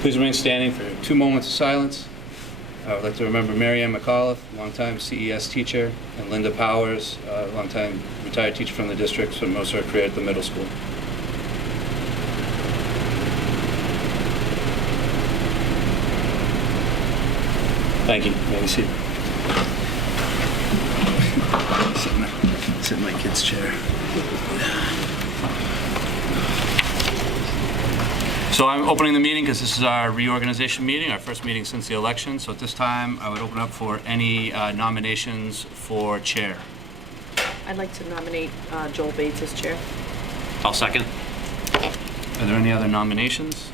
Please remain standing for 2 moments of silence. I would like to remember Mary Ann McAuliffe, longtime CES teacher, and Linda Powers, longtime retired teacher from the district, spent most of her career at the middle school. Thank you. May you sit. Sit in my kid's chair. So I'm opening the meeting because this is our reorganization meeting, our first meeting since the election. So at this time, I would open up for any nominations for chair. I'd like to nominate Joel Bates as chair. I'll second. Are there any other nominations?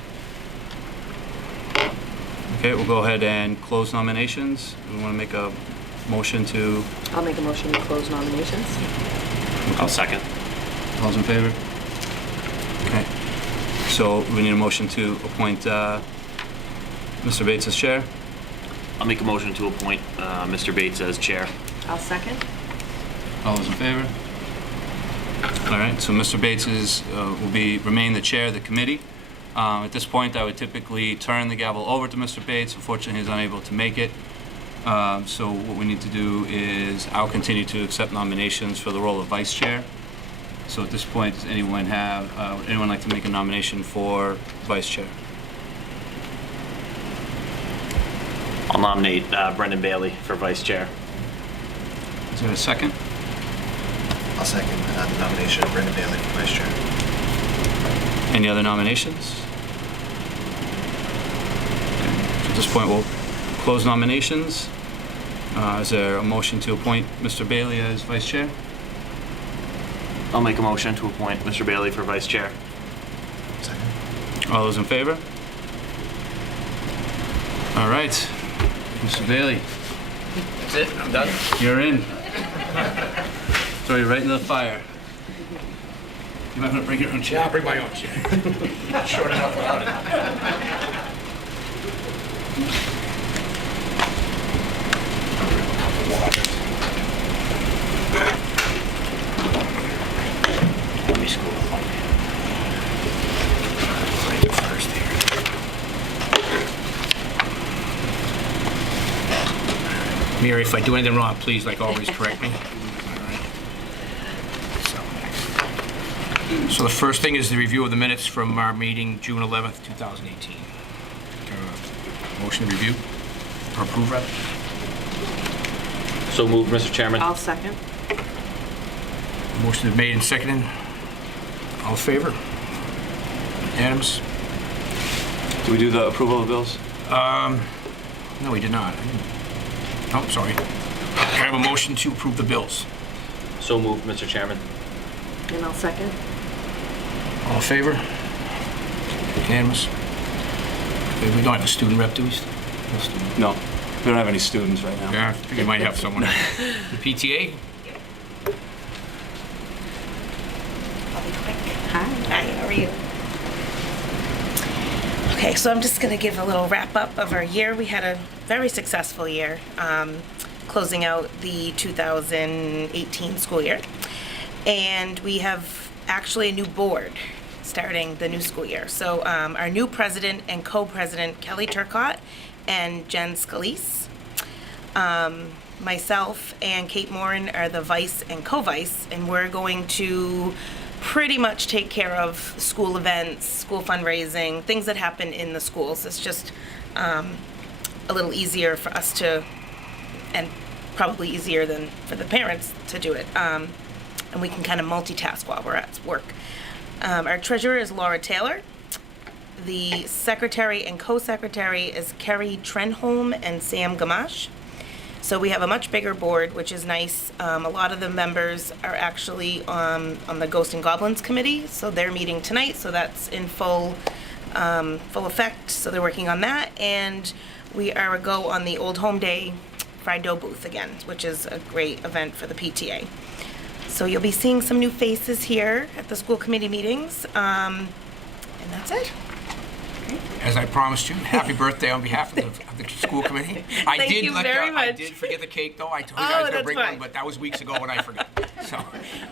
Okay, we'll go ahead and close nominations. We want to make a motion to... I'll make a motion to close nominations. I'll second. All those in favor? Okay. So we need a motion to appoint Mr. Bates as chair. I'll make a motion to appoint Mr. Bates as chair. I'll second. All those in favor? All right, so Mr. Bates will remain the chair of the committee. At this point, I would typically turn the gavel over to Mr. Bates. Unfortunately, he's unable to make it. So what we need to do is I'll continue to accept nominations for the role of vice chair. So at this point, does anyone would anyone like to make a nomination for vice chair? I'll nominate Brendan Bailey for vice chair. Is there a second? I'll second the nomination of Brendan Bailey for vice chair. Any other nominations? Okay. So at this point, we'll close nominations. Is there a motion to appoint Mr. Bailey as vice chair? I'll make a motion to appoint Mr. Bailey for vice chair. Second. All those in favor? All right, Mr. Bailey. That's it. I'm done. You're in. Throw you right into the fire. You might want to bring your own chair. Yeah, I'll bring my own chair. Not short enough without it. Let me scoot up. First here. Mary, if I do anything wrong, please, like always, correct me. So the first thing is the review of the minutes from our meeting, June 11th, 2018. Motion to review, or approve, rather. So moved, Mr. Chairman. I'll second. Motion is made and seconded. All in favor? Unanimous? Do we do the approval of bills? No, we did not. Oh, sorry. Can I have a motion to approve the bills? So moved, Mr. Chairman. And I'll second. All in favor? Unanimous? Okay, we don't have a student rep, do we? No student. No, we don't have any students right now. Yeah, I think we might have someone. The PTA? I'll be quick. Hi. Hi, how are you? Okay, so I'm just going to give a little wrap up of our year. We had a very successful year, closing out the 2018 school year. And we have actually a new board starting the new school year. So our new president and co-president, Kelly Turcott and Jen Scalise. Myself and Kate Morin are the vice and co-vice, and we're going to pretty much take care of school events, school fundraising, things that happen in the schools. It's just a little easier for us to, and probably easier than for the parents to do it. And we can kind of multitask while we're at work. Our treasurer is Laura Taylor. The secretary and co-secretary is Kerry Trenholm and Sam Gamache. So we have a much bigger board, which is nice. A lot of the members are actually on the Ghost and Goblins Committee, so they're meeting tonight, so that's in full effect, so they're working on that. And we are a go on the Old Home Day fried dough booth again, which is a great event for the PTA. So you'll be seeing some new faces here at the school committee meetings, and that's it. As I promised you, happy birthday on behalf of the school committee. Thank you very much. I did forget the cake, though. I told you Oh, guys to that's bring fine. one, but that was weeks ago when I forgot. So,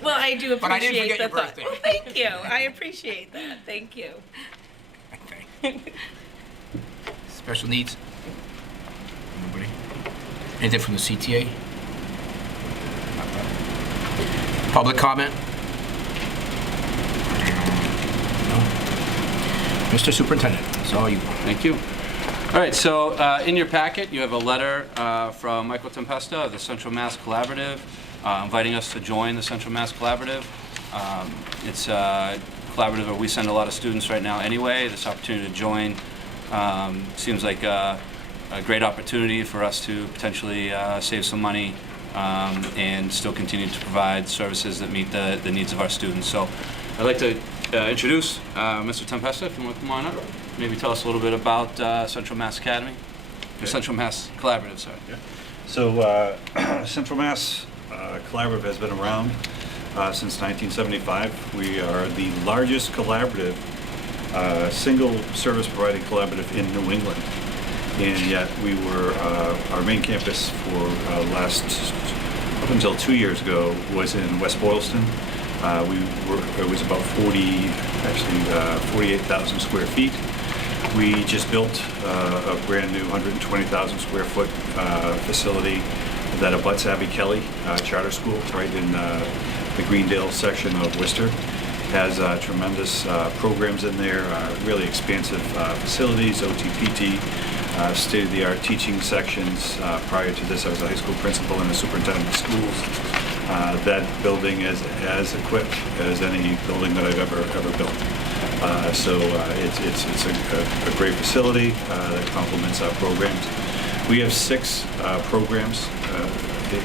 Well, I do appreciate But I didn't forget the your thought. birthday. Well, thank you. I appreciate that. Thank you. okay. special needs? Nobody? Anything from the CTA? Public comment? No? Mr. Superintendent, it's all you. Thank you. All right, so in your packet, you have a letter from Michael Tempesta of the Central Mass Collaborative, inviting us to join the Central Mass Collaborative. It's a collaborative where we send a lot of students right now anyway. This opportunity to join seems like a great opportunity for us to potentially save some money and still continue to provide services that meet the needs of our students. So I'd like to introduce Mr. Tempesta, if you want to come on up. Maybe tell us a little bit about Central Mass Academy, or Central Mass Collaborative, sorry. Yeah. So Central Mass Collaborative has been around since 1975. We are the largest collaborative, single service providing collaborative in New England. And yet we were, our main campus for up until 2 years ago was in West Boylston. It was about 48,000 square feet. We just built a brand new 120,000 square foot facility that abuts Abbey Kelly Charter School right in the Greendale section of Worcester. Has tremendous programs in there, really expansive facilities, OTPT, state-of-the-art teaching sections. Prior to this, I was a high school principal and a superintendent of schools. That building is as equipped as any building that I've ever built. So it's a great facility that complements our programs. We have 6 programs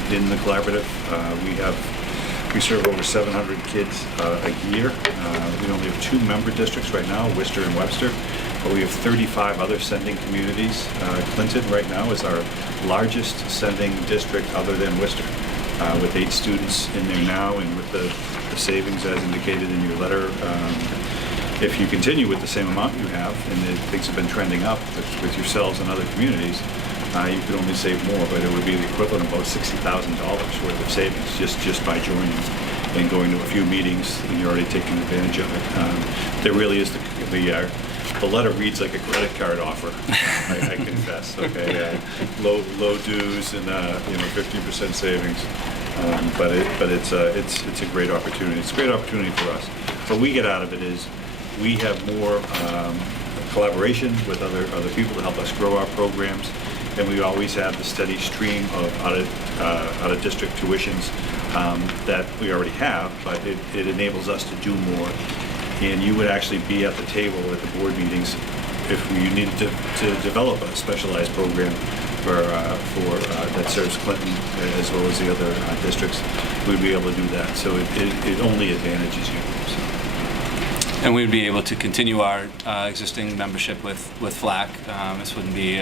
in the collaborative. We serve over 700 kids a year. We only have 2 member districts right now, Worcester and Webster, but we have 35 other sending communities. Clinton right now is our largest sending district other than Worcester, with 8 students in there now, and with the savings as indicated in your letter. If you continue with the same amount you have, and things have been trending up with yourselves and other communities, you could only save more, but it would be the equivalent of about $60,000 worth of savings just by joining and going to a few meetings, and you're already taking advantage of it. There really is the letter reads like a credit card offer. I confess. Okay, low dues and 15% savings, but it's a great opportunity. It's a great opportunity for us. What we get out of it is we have more collaboration with other people to help us grow our programs, and we always have the steady stream of out of district tuitions that we already have, but it enables us to do more. And you would actually be at the table at the board meetings if you needed to develop a specialized program for that serves Clinton as well as the other districts. We'd be able to do that. So it only advantages you. So. And we would be able to continue our existing membership with FLAC. This wouldn't be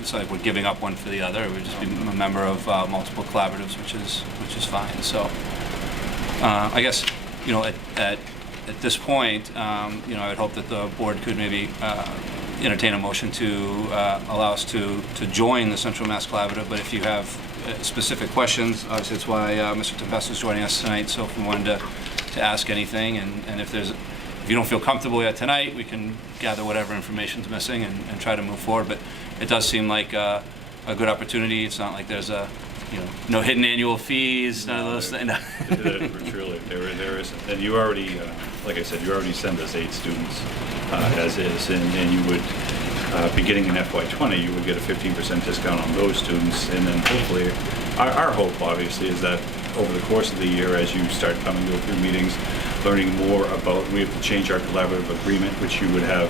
it's like we're giving up one for the other. It would just be a member of multiple collaboratives, which is fine. So I guess at this point, I would hope that the board could maybe entertain a motion to allow us to join the Central Mass Collaborative. But if you have specific questions, obviously that's why Mr. Tempesta is joining us tonight. So if we wanted to ask anything, and if you don't feel comfortable yet tonight, we can gather whatever information's missing and try to move forward. But it does seem like a good opportunity. It's not like there's no hidden annual fees, none of those things. Truly, there isn't. And you already, like I said, you already send us 8 students as is, and you would, beginning in FY20, you would get a 15% discount on those students, and then hopefully, our hope obviously is that over the course of the year, as you start coming to a few meetings, learning more about, we have to change our collaborative agreement, which you would have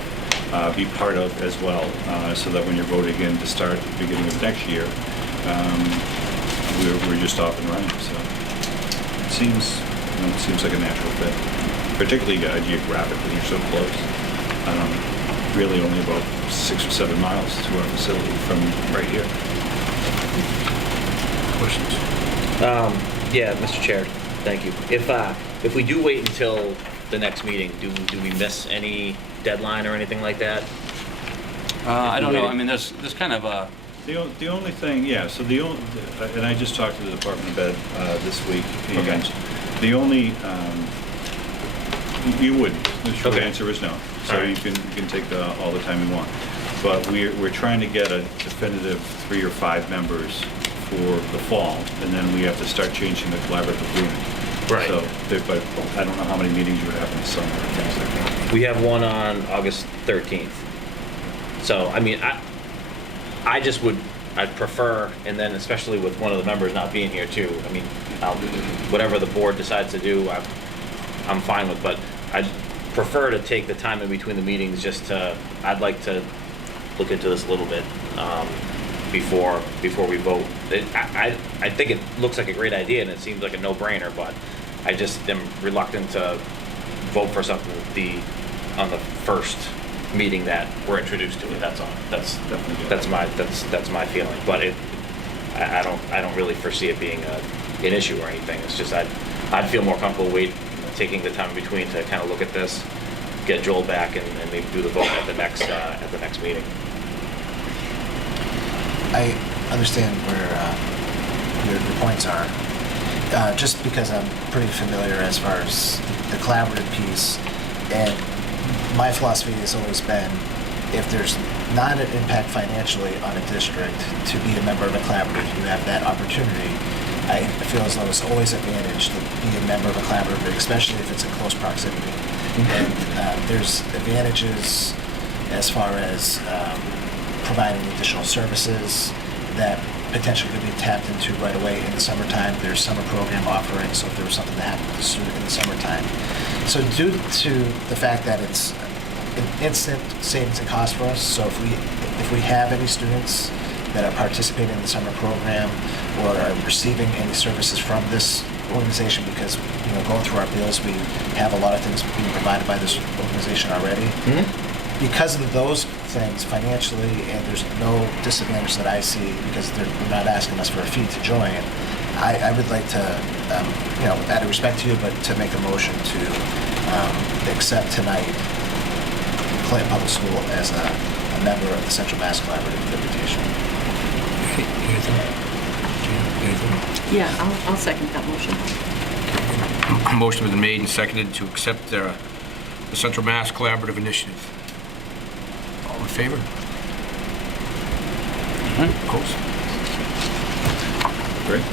be part of as well, so that when you're voting in to start at the beginning of next year, we're just off and running. So it seems like a natural fit, particularly geographically. You're so close. Really only about 6 or 7 miles to our facility from right here. Questions? Yeah, Mr. Chair, thank you. If we do wait until the next meeting, do we miss any deadline or anything like that? I don't know. I mean, there's kind of a... The only thing, yeah, so and I just talked to the Department of Ed this week, and Okay. the only, you wouldn't. The short Okay. answer is no. So All right. you can take all the time you want. but we're trying to get a definitive 3 or 5 members for the fall, and then we have to start changing the collaborative agreement. Right. So, but I don't know how many meetings you would have in the summer and things like that. We have one on August 13th. So, I mean, I'd prefer, and then especially with one of the members not being here too, I mean, whatever the board decides to do, I'm fine with, but I'd prefer to take the time in between the meetings I'd like to look into this a little bit before we vote. I think it looks like a great idea and it seems like a no-brainer, but I just am reluctant to vote for something on the first meeting that we're introduced to it. That's all. That's my feeling. But I don't really foresee it being an issue or anything. It's just I'd feel more comfortable taking the time in between to kind of look at this, get Joel back, and maybe do the vote at the next meeting. I understand where your points are. Just because I'm pretty familiar as far as the collaborative piece, and my philosophy has always been, if there's not an impact financially on a district to be a member of a collaborative, you have that opportunity. I feel as though it's always an advantage to be a member of a collaborative, especially if it's in close proximity. And there's advantages as far as providing additional services that potentially could be tapped into right away in the summertime. There's summer program offerings, so if there was something that happened with the student in the summertime. So due to the fact that it's an instant savings and cost for us, so if we have any students that are participating in the summer program or are receiving any services from this organization, because going through our bills, we have a lot of things being provided by this organization already. Mm-hmm. Because of those things financially, and there's no disadvantage that I see because they're not asking us for a fee to join, I would like to, out of respect to you, but to make a motion to accept tonight Clinton Public School as a member of the Central Mass Collaborative Invitation. Anything? Yeah, I'll second that motion. A motion has been made and seconded to accept the Central Mass Collaborative Initiative. All in favor? Opposed? Great.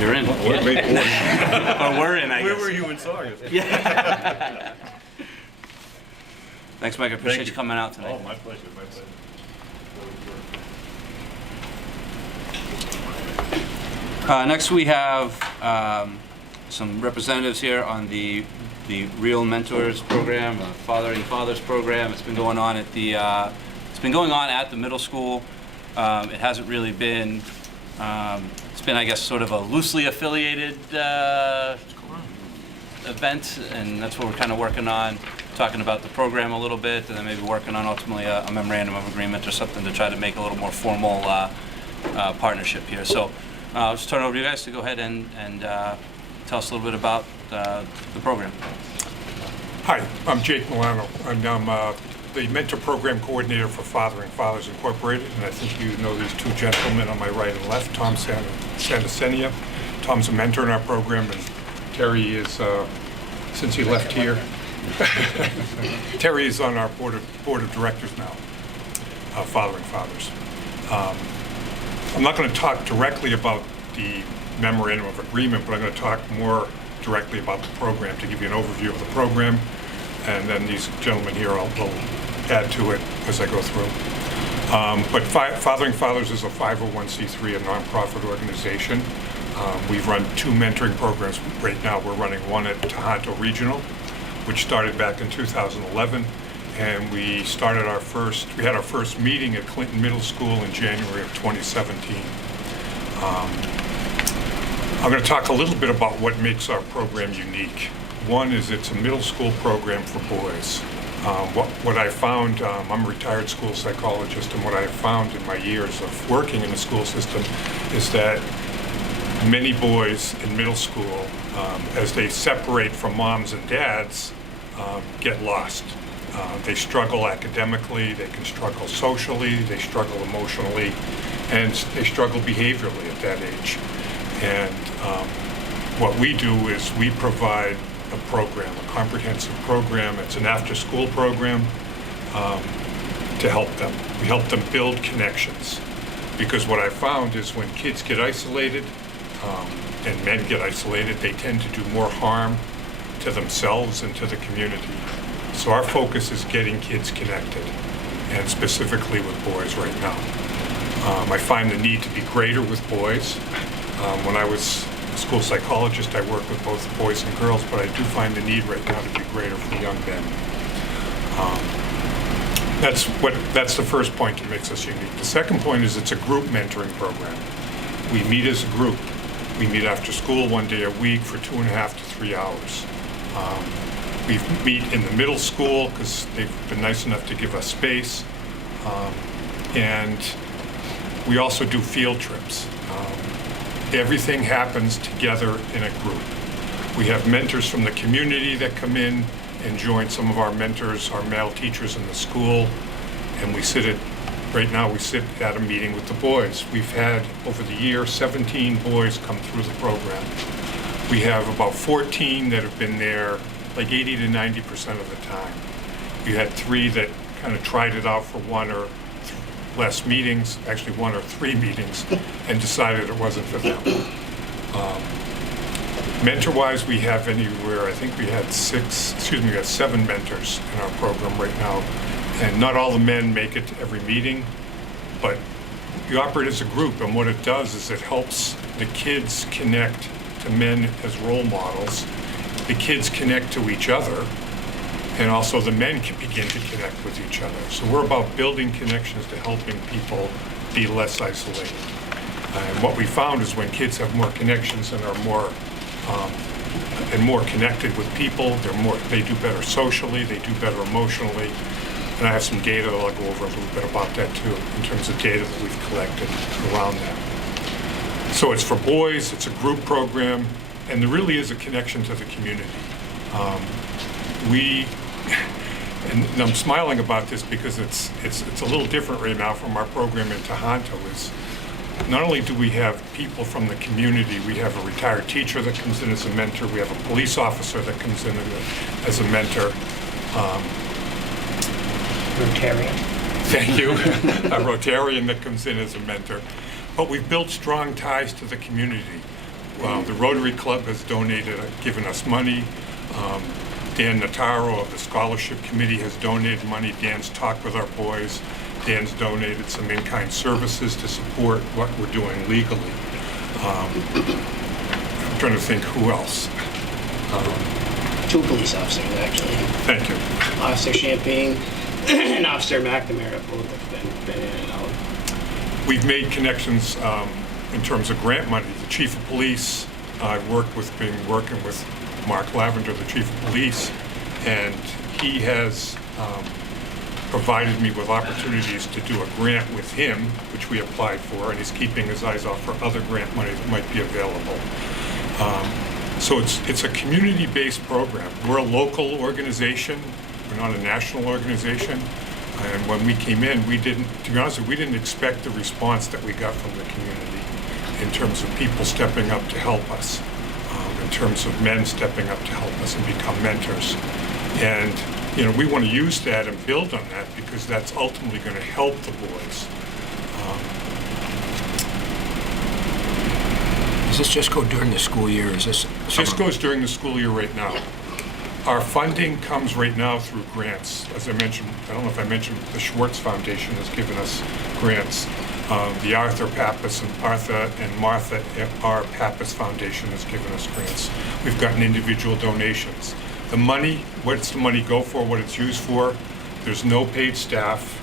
You're in. What a great board. Or we're in, I guess. Where were you in August? Thanks, Mike. I appreciate you coming out tonight. Oh, my pleasure, my pleasure. Next, we have some representatives here on the Real Mentors program, Fathering Fathers program. It's been going on at the middle school. It hasn't really been. It's been, I guess, sort of a loosely affiliated event, and that's what we're kind of working on, talking about the program a little bit, and then maybe working on ultimately a memorandum of agreement or something to try to make a little more formal partnership here. So I'll just turn it over to you guys to go ahead and tell us a little bit about the program. Hi, I'm Jake Milano, and I'm the mentor program coordinator for Fathering Fathers Incorporated, and I think you know these two gentlemen on my right and left, Tom Santacenia. Tom's a mentor in our program, and Terry is, since he left here, Terry is on our board of directors now, Fathering Fathers. I'm not going to talk directly about the memorandum of agreement, but I'm going to talk more directly about the program to give you an overview of the program, and then these gentlemen here will add to it as I go through. But Fathering Fathers is a 501c3, a nonprofit organization. We've run 2 mentoring programs right now. We're running one at Tohoto Regional, which started back in 2011, and we had our first meeting at Clinton Middle School in January of 2017. I'm going to talk a little bit about what makes our program unique. One is it's a middle school program for boys. What I found, I'm a retired school psychologist, and what I found in my years of working in the school system is that many boys in middle school, as they separate from moms and dads, get lost. They struggle academically, they can struggle socially, they struggle emotionally, and they struggle behaviorally at that age. And what we do is we provide a program, a comprehensive program. It's an after-school program to help them. We help them build connections. Because what I found is when kids get isolated, and men get isolated, they tend to do more harm to themselves and to the community. So our focus is getting kids connected, and specifically with boys right now. I find the need to be greater with boys. When I was a school psychologist, I worked with both boys and girls, but I do find the need right now to be greater for young men. That's the first point that makes us unique. The second point is it's a group mentoring program. We meet as a group. We meet after school 1 day a week for 2.5 to 3 hours. We meet in the middle school because they've been nice enough to give us space. And we also do field trips. Everything happens together in a group. We have mentors from the community that come in and join some of our mentors, our male teachers in the school. And right now we sit at a meeting with the boys. We've had, over the year, 17 boys come through the program. We have about 14 that have been there like 80 to 90% of the time. We had 3 that kind of tried it out for 1 or less meetings, actually 1 or 3 meetings, and decided it wasn't for them. Mentor-wise, we have anywhere, I think we have 7 mentors in our program right now. And not all the men make it to every meeting, but you operate as a group, and what it does is it helps the kids connect to men as role models. The kids connect to each other, and also the men can begin to connect with each other. So we're about building connections to helping people be less isolated. And what we found is when kids have more connections and are more connected with people, they do better socially, they do better emotionally. And I have some data that I'll go over a little bit about that too, in terms of data that we've collected around that. So it's for boys, it's a group program, and there really is a connection to the community. And I'm smiling about this because it's a little different right now from our program in Tohoto. Is not only do we have people from the community, we have a retired teacher that comes in as a mentor, we have a police officer that comes in as a mentor. Rotarian. Thank you. A Rotarian that comes in as a mentor. But we've built strong ties to the community. The Rotary Club has given us money. Dan Notaro of the Scholarship Committee has donated money. Dan's talked with our boys. Dan's donated some in-kind services to support what we're doing legally. I'm trying to think who else. 2 police officers, actually. Thank you. Officer Champagne and Officer McNamara both have been in and out. We've made connections in terms of grant money. The Chief of Police, I've been working with Mark Lavender, the Chief of Police, and he has provided me with opportunities to do a grant with him, which we applied for, and he's keeping his eyes out for other grant money that might be available. So it's a community-based program. We're a local organization. We're not a national organization. And when we came in, to be honest with you, we didn't expect the response that we got from the community in terms of people stepping up to help us, in terms of men stepping up to help us and become mentors. And, we want to use that and build on that because that's ultimately going to help the boys. Does this just go during the school year? Is this Just goes during the school year right now. Our funding comes right now through grants. As I mentioned, I don't know if I mentioned, the Schwartz Foundation has given us grants. The Arthur and Martha R. Pappas Foundation has given us grants. We've gotten individual donations. The money, what's the money go for, what it's used for? There's no paid staff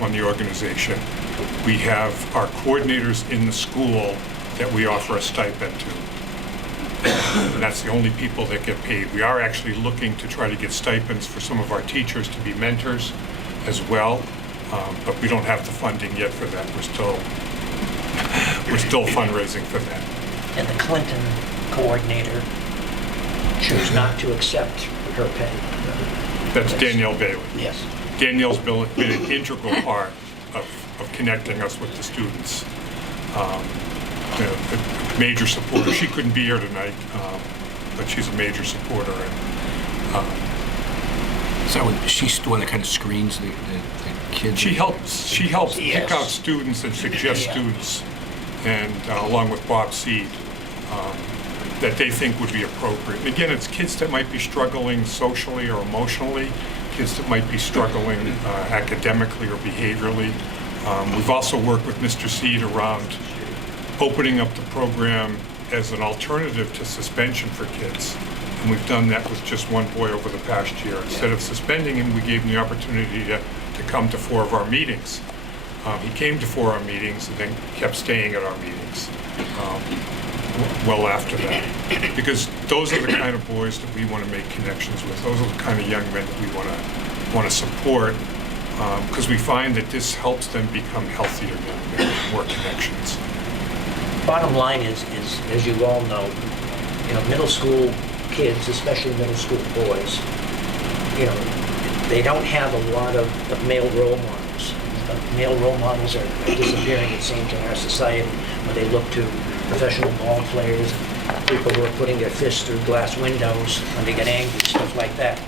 on the organization. We have our coordinators in the school that we offer a stipend to. And that's the only people that get paid. We are actually looking to try to get stipends for some of our teachers to be mentors as well, but we don't have the funding yet for that. We're still fundraising for that. And the Clinton coordinator choose not to accept her pay. That's Danielle Bailey. Yes. Danielle's been an integral part of connecting us with the students. A major supporter. She couldn't be here tonight, but she's a major supporter. And So she's the one that kind of screens the kids. She helps pick Yes. out students and suggest Yeah. students, and along with Bob Seed, that they think would be appropriate. And again, it's kids that might be struggling socially or emotionally, kids that might be struggling academically or behaviorally. We've also worked with Mr. Seed around opening up the program as an alternative to suspension for kids. And we've done that with just one boy over the past year. Instead of suspending him, we gave him the opportunity to come to 4 of our meetings. He came to 4 of our meetings and then kept staying at our meetings well after that. Because those are the kind of boys that we want to make connections with. Those are the kind of young men that we want to support, because we find that this helps them become healthier young men with more connections. Bottom line is, as you all know, middle school kids, especially middle school boys, they don't have a lot of male role models. Male role models are disappearing, it seems, in our society when they look to professional ball players, people who are putting their fists through glass windows when they get angry, stuff like that.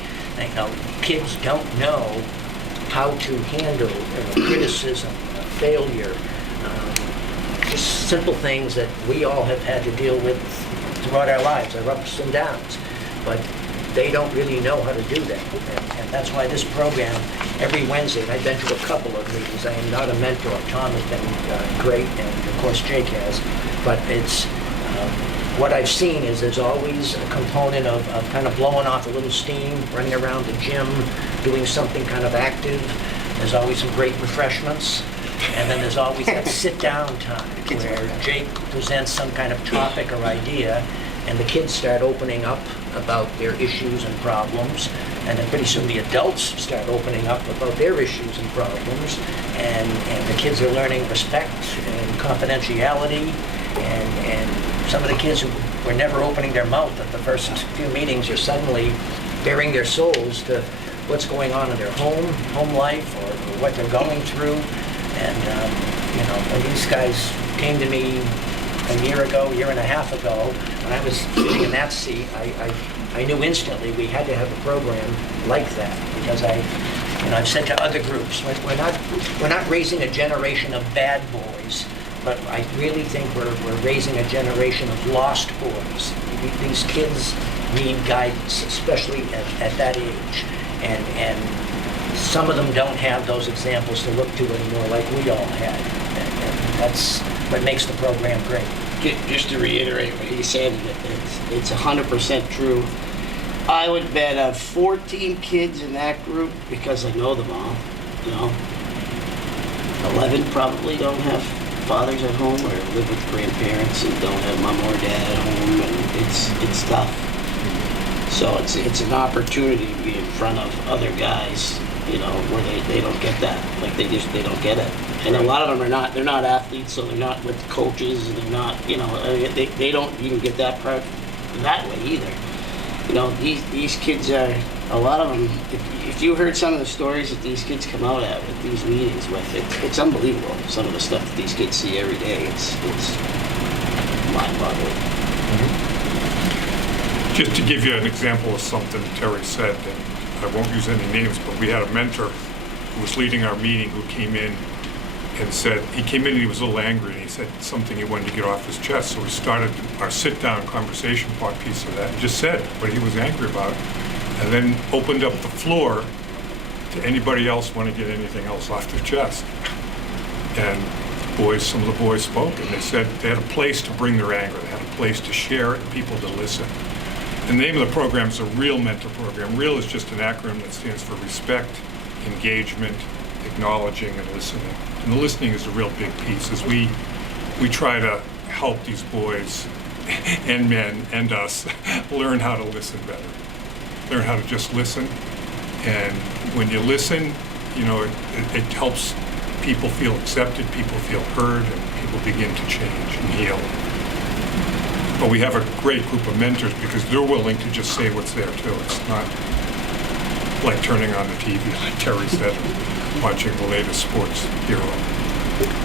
Kids don't know how to handle criticism, failure, just simple things that we all have had to deal with throughout our lives, our ups and downs. But they don't really know how to do that. And that's why this program, every Wednesday, and I've been to a couple of meetings. I am not a mentor. Tom has been great, and of course Jake has. But it's, what I've seen is there's always a component of kind of blowing off a little steam, running around the gym, doing something kind of active. There's always some great refreshments. And then there's always that sit-down time where Jake presents some kind of topic or idea, and the kids start opening up about their issues and problems, and then pretty soon the adults start opening up about their issues and problems, and the kids are learning respect and confidentiality, and some of the kids who were never opening their mouth at the first few meetings are suddenly bearing their souls to what's going on in their home life, or what they're going through. And, when these guys came to me a year and a half ago, when I was sitting in that seat, I knew instantly we had to have a program like that, because I've said to other groups, we're not raising a generation of bad boys, but I really think we're raising a generation of lost boys. These kids need guidance, especially at that age, and some of them don't have those examples to look to anymore like we all had. And that's what makes the program great. Just to reiterate what he said, it's 100% true. I would bet 14 kids in that group, because I know them all, 11 probably don't have fathers at home or live with grandparents and don't have mom or dad at home, and it's tough. So it's an opportunity to be in front of other guys, where they don't get that. Like they don't get it. And a lot of them they're not athletes, so they're not with coaches, and they're not, they don't even get that part that way either. These kids are, a lot of them, if you heard some of the stories that these kids come out at with these meetings with, it's unbelievable, some of the stuff that these kids see every day. It's mind-boggling. Just to give you an example of something Terry said, and I won't use any names, but we had a mentor who was leading our meeting who came in and said, he came in and he was a little angry, and he said something he wanted to get off his chest. So we started our sit-down conversation part piece of that and just said what he was angry about, and then opened up the floor to anybody else want to get anything else off their chest. And some of the boys spoke, and they said they had a place to bring their anger, they had a place to share it and people to listen. And the name of the program is a REAL mentor program. REAL is just an acronym that stands for respect, engagement, acknowledging, and listening. And the listening is a real big piece, as we try to help these boys and men and us learn how to listen better. Learn how to just listen. And when you listen, it helps people feel accepted, people feel heard, and people begin to change and heal. But we have a great group of mentors because they're willing to just say what's there too. It's not like turning on the TV, like Terry said, watching the latest sports hero.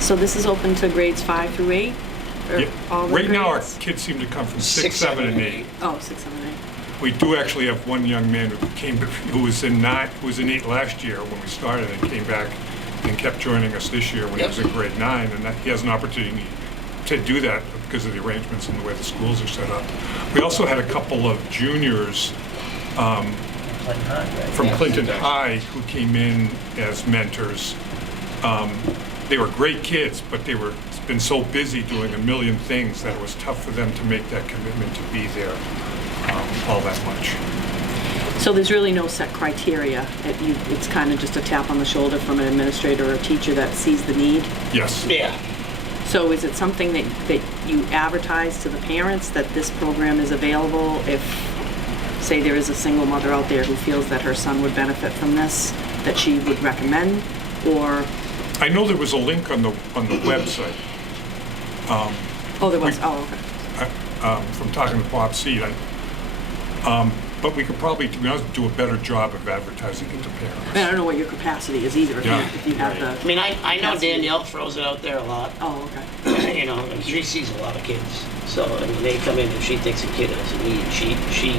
So this is open to grades 5 through 8? Or Yeah. all the Right now, our grades? kids seem to come from 6, 7, and 8. Oh, 6, 7, 8. We do actually have one young man who was in 8 last year when we started and came back kept joining us this year when he was in grade 9, and that he has an opportunity to do that because of the arrangements and the way the schools are set up. We also had a couple of juniors Clinton High, right? from Clinton High who came in as mentors. They were great kids, but they were been so busy doing a million things that it was tough for them to make that commitment to be there all that much. So there's really no set criteria. It's kind of just a tap on the shoulder from an administrator or a teacher that sees the need. Yes. Yeah. So is it something that you advertise to the parents that this program is available if, say, there is a single mother out there who feels that her son would benefit from this, that she would recommend, or? I know there was a link on the website. Oh, there was. Oh, okay. From talking to Bob Seed. But we could probably, to be honest, do a better job of advertising it to parents. I don't know what your capacity is either. Yeah. If you have the. I mean, I know Danielle throws it out there a lot. Oh, okay. You know, and she sees a lot of kids. So, I mean, they come in and she thinks a kid has a need. She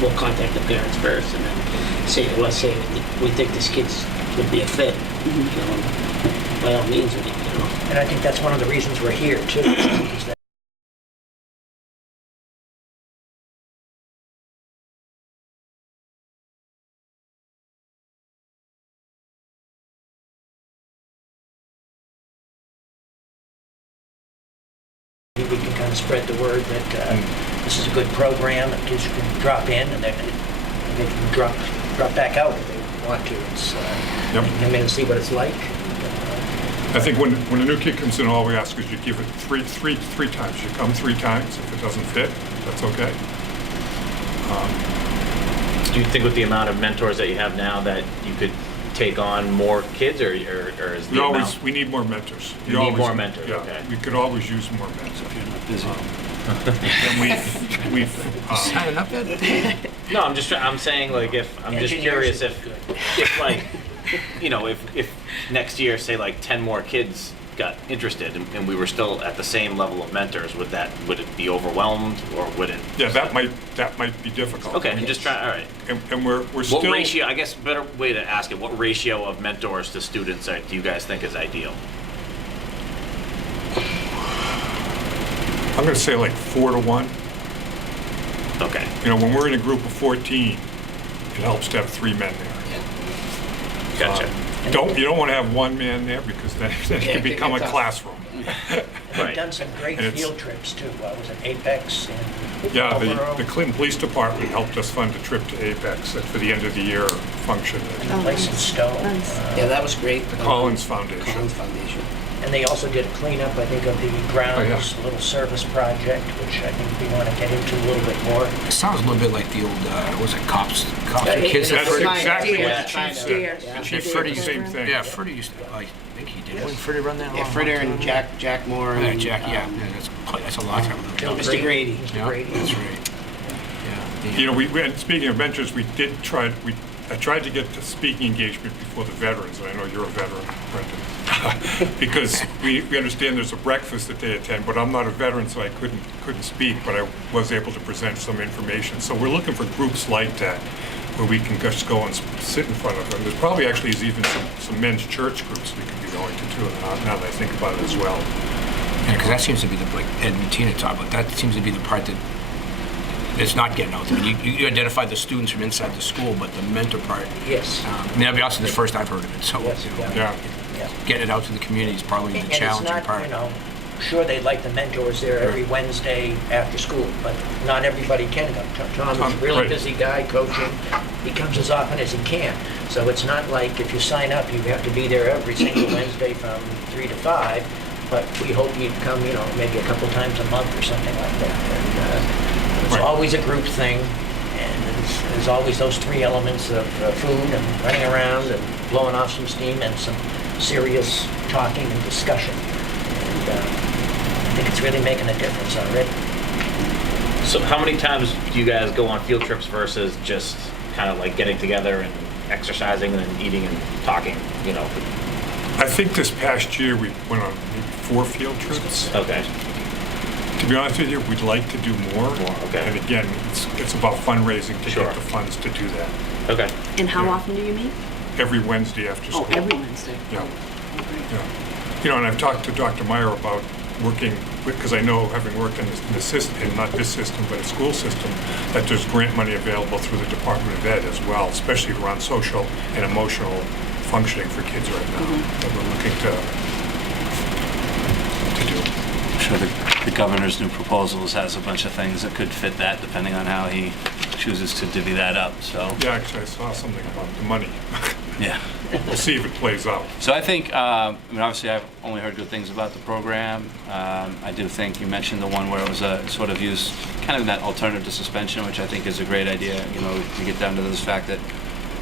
will contact the parents first and then say to us, hey, we think this kid's would be a fit. You know, by all means, you know. And I think that's one of the reasons we're here too, is that we can kind of spread the word that this is a good program and kids can drop in and they can drop back out if they want to. It's, Yep. Come in and see what it's like. I think when a new kid comes in, all we ask is you give it three times. You come 3 times. If it doesn't fit, that's okay. Do you think with the amount of mentors that you have now that you could take on more kids, or is the amount? We need more mentors. You need more mentors, Yeah, okay. we could always use more mentors. If you're not busy. And we've Signing up yet? No, I'm saying, like, I'm just curious if like, you know, if next year, say, like 10 more kids got interested and we were still at the same level of mentors, would it be overwhelmed, or would it? Yeah, that might be difficult. Okay, I'm just trying, all right. And we're still. What ratio, I guess, better way to ask it, what ratio of mentors to students do you guys think is ideal? I'm going to say like 4 to 1. Okay. You know, when we're in a group of 14, it helps to have 3 men there. Gotcha. You don't want to have 1 man there because then it can become a classroom. We've Right. done some great And it's- field trips too. I was at Apex and Yeah, Marlboro, the Clinton Police Department helped us fund a trip to Apex for the end of the year function and at a place in Stowe. Nice. Yeah, that was great. the Collins Foundation. Collins Foundation. And they also did a cleanup, I think, of the grounds, a little service project, which I think we want to get into a little bit more. It sounds a little bit like the old, what was it, cops or kids that That's Freddie- exactly what Yeah, the kind chief of. said. Yeah. The chief said Freddie the used same thing. Yeah, Freddie used to, I think he did. Didn't Freddie run that Yeah, long Fritter time and ago? Jack Moore. Yeah, and, Jack, yeah, that's a long time ago. Mr. Grady. Yeah, Grady. that's right. Yeah. You know, and speaking of mentors, I tried to get to speaking engagement before the veterans, and I know you're a veteran, Brendan, because we understand there's a breakfast that they attend, but I'm not a veteran, so I couldn't speak, but I was able to present some information. So we're looking for groups like that, where we can just go and sit in front of them. There's probably actually is even some men's church groups we could be going to too, now that I think about it as well. Yeah, because that seems to be like Ed and Tina talked about, that seems to be the part that it's not getting out there. You identify the students from inside the school, but the mentor part, Yes. I mean, that'll be also the first I've heard of it, so Yes, you know, Yeah. Yeah. getting it out to the community is probably the And it's challenging not, part. you know, sure they'd like the mentors there every Wednesday after school, but not everybody can go. Tom is a really Right. busy guy coaching. He comes as often as he can. So it's not like if you sign up, you have to be there every single Wednesday from 3 to 5, but we hope you'd come, you know, maybe a couple times a month or something like that. And it's Right. always a group thing, and there's always those 3 elements of food and running around and blowing off some steam and some serious talking and discussion. And I think it's really making a difference already. So how many times do you guys go on field trips versus just kind of like getting together and exercising and eating and talking, you know? I think this past year we went on maybe 4 field trips. Okay. To be honest with you, we'd like to do more. Okay. And again, it's about fundraising to Sure. get the funds to do that. Okay. And how Yeah. often do you meet? Every Wednesday after Oh, school. every Wednesday. Yeah. Yeah. You know, and I've talked to Dr. Meyer about working, because I know, having worked in the system, in not this system, but a school system, that there's grant money available through the Department of Ed as well, especially around social and emotional functioning for kids right now, that we're looking to do. I'm sure the governor's new proposals has a bunch of things that could fit that, depending on how he chooses to divvy that up, so. Yeah, actually, I saw something about the money. Yeah. We'll see if it plays out. So I think, I mean, obviously, I've only heard good things about the program. I do think you mentioned the one where it was a sort of used kind of that alternative to suspension, which I think is a great idea. You know, you get down to this fact that,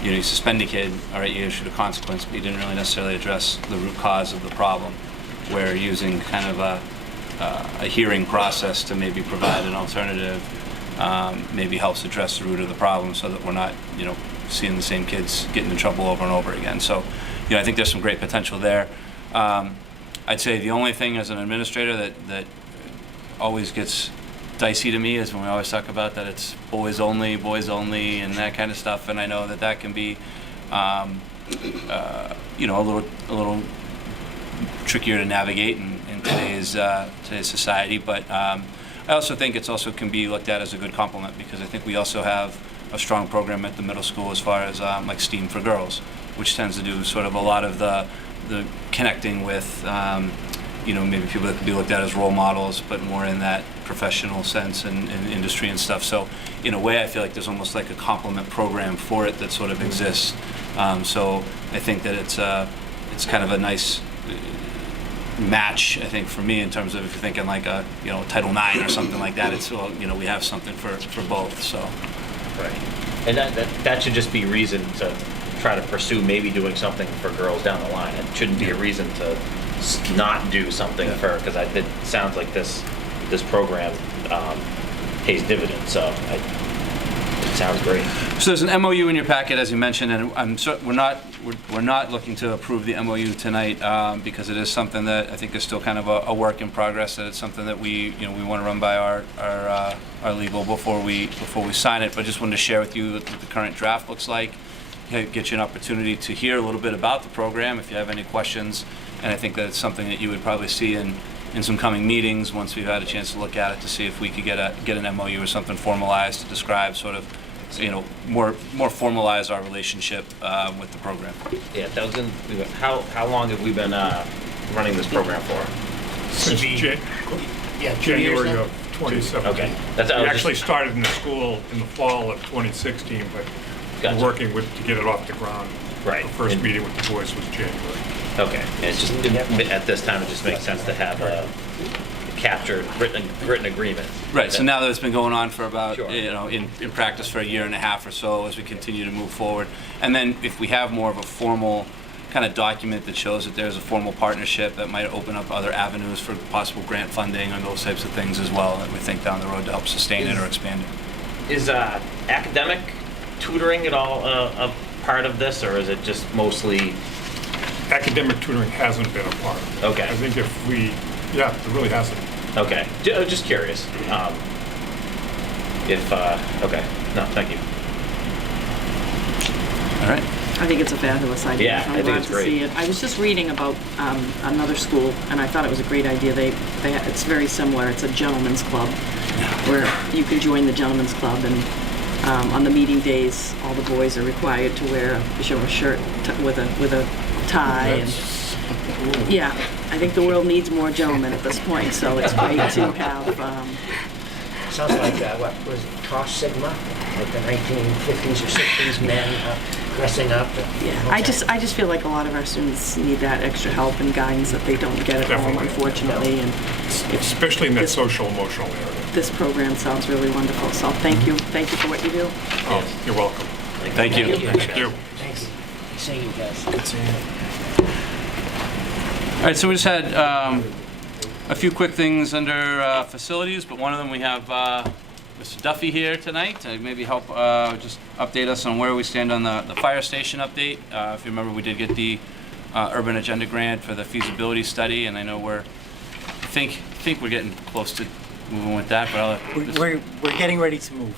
you know, you suspend a kid, all right, you issued a consequence, but you didn't really necessarily address the root cause of the problem, where using kind of a hearing process to maybe provide an alternative maybe helps address the root of the problem, so that we're not, you know, seeing the same kids getting in trouble over and over again. So, you know, I think there's some great potential there. I'd say the only thing as an administrator that always gets dicey to me is when we always talk about that it's boys only, and that kind of stuff. And I know that that can be, you know, a little trickier to navigate in today's society. But I also think it's also can be looked at as a good complement, because I think we also have a strong program at the middle school as far as like STEAM for Girls, which tends to do sort of a lot of the connecting with, you know, maybe people that could be looked at as role models, but more in that professional sense and industry and stuff. So in a way, I feel like there's almost like a complement program for it that sort of exists. So I think that it's kind of a nice match, I think, for me, in terms of if you're thinking like a, you know, Title IX or something like that. It's, well, you know, we have something for both. So. Right. And that should just be reason to try to pursue maybe doing something for girls down the line. It shouldn't be a reason to not do something for, because it sounds like this program pays dividends. So it sounds great. So there's an MOU in your packet, as you mentioned, and we're not looking to approve the MOU tonight because it is something that I think is still kind of a work in progress. That it's something that we want to run by our legal before we sign it. But I just wanted to share with you what the current draft looks like. Get you an opportunity to hear a little bit about the program if you have any questions. And I think that it's something that you would probably see in some coming meetings once we've had a chance to look at it, to see if we could get an MOU or something formalized to describe sort of, you know, more formalize our relationship with the program. Yeah, that was how long have we been running this program for? Since January of 2017. Okay. We actually started in the school in the fall of 2016, but Gotcha. we're working to get it off the ground. Right. The first meeting with the boys was January. Okay. And it's just at this time it just makes sense to have a captured written agreement. Right. So now that it's been going on for about, Sure. you know, in practice for a year and a half or so, as we continue to move forward, and then if we have more of a formal kind of document that shows that there's a formal partnership that might open up other avenues for possible grant funding and those types of things as well, that we think down the road to help sustain it or expand it. Is academic tutoring at all a part of this, or is it just mostly? Academic tutoring hasn't been a part of it. Okay. I think it really hasn't. Okay. Just curious. Okay. No, thank you. All right. I think it's a fabulous idea. Yeah, I'm I think glad it's to great. see it. I was just reading about another school, and I thought it was a great idea. It's very similar. It's a gentleman's club where you can join the gentleman's club, and on the meeting days, all the boys are required to wear a shirt with a tie. And yeah, I think the world needs more gentlemen at this point, so it's great to have. Sounds like, what was it, Tosh Sigma, like the 1950s or 60s men dressing up. Yeah, I just feel like a lot of our students need that extra help and guidance that they don't get at home, Definitely. unfortunately. And Especially in that social emotional area. this program sounds really wonderful. So thank you for what you do. Oh, you're welcome. Thank you. Thank you. Thanks. Seeing you guys. Good seeing you. All right, so we just had a few quick things under facilities, but one of them we have Mr. Duffy here tonight to maybe help just update us on where we stand on the fire station update. If you remember, we did get the Urban Agenda Grant for the feasibility study, and I know I think we're getting close to moving with that, but We're getting ready to move.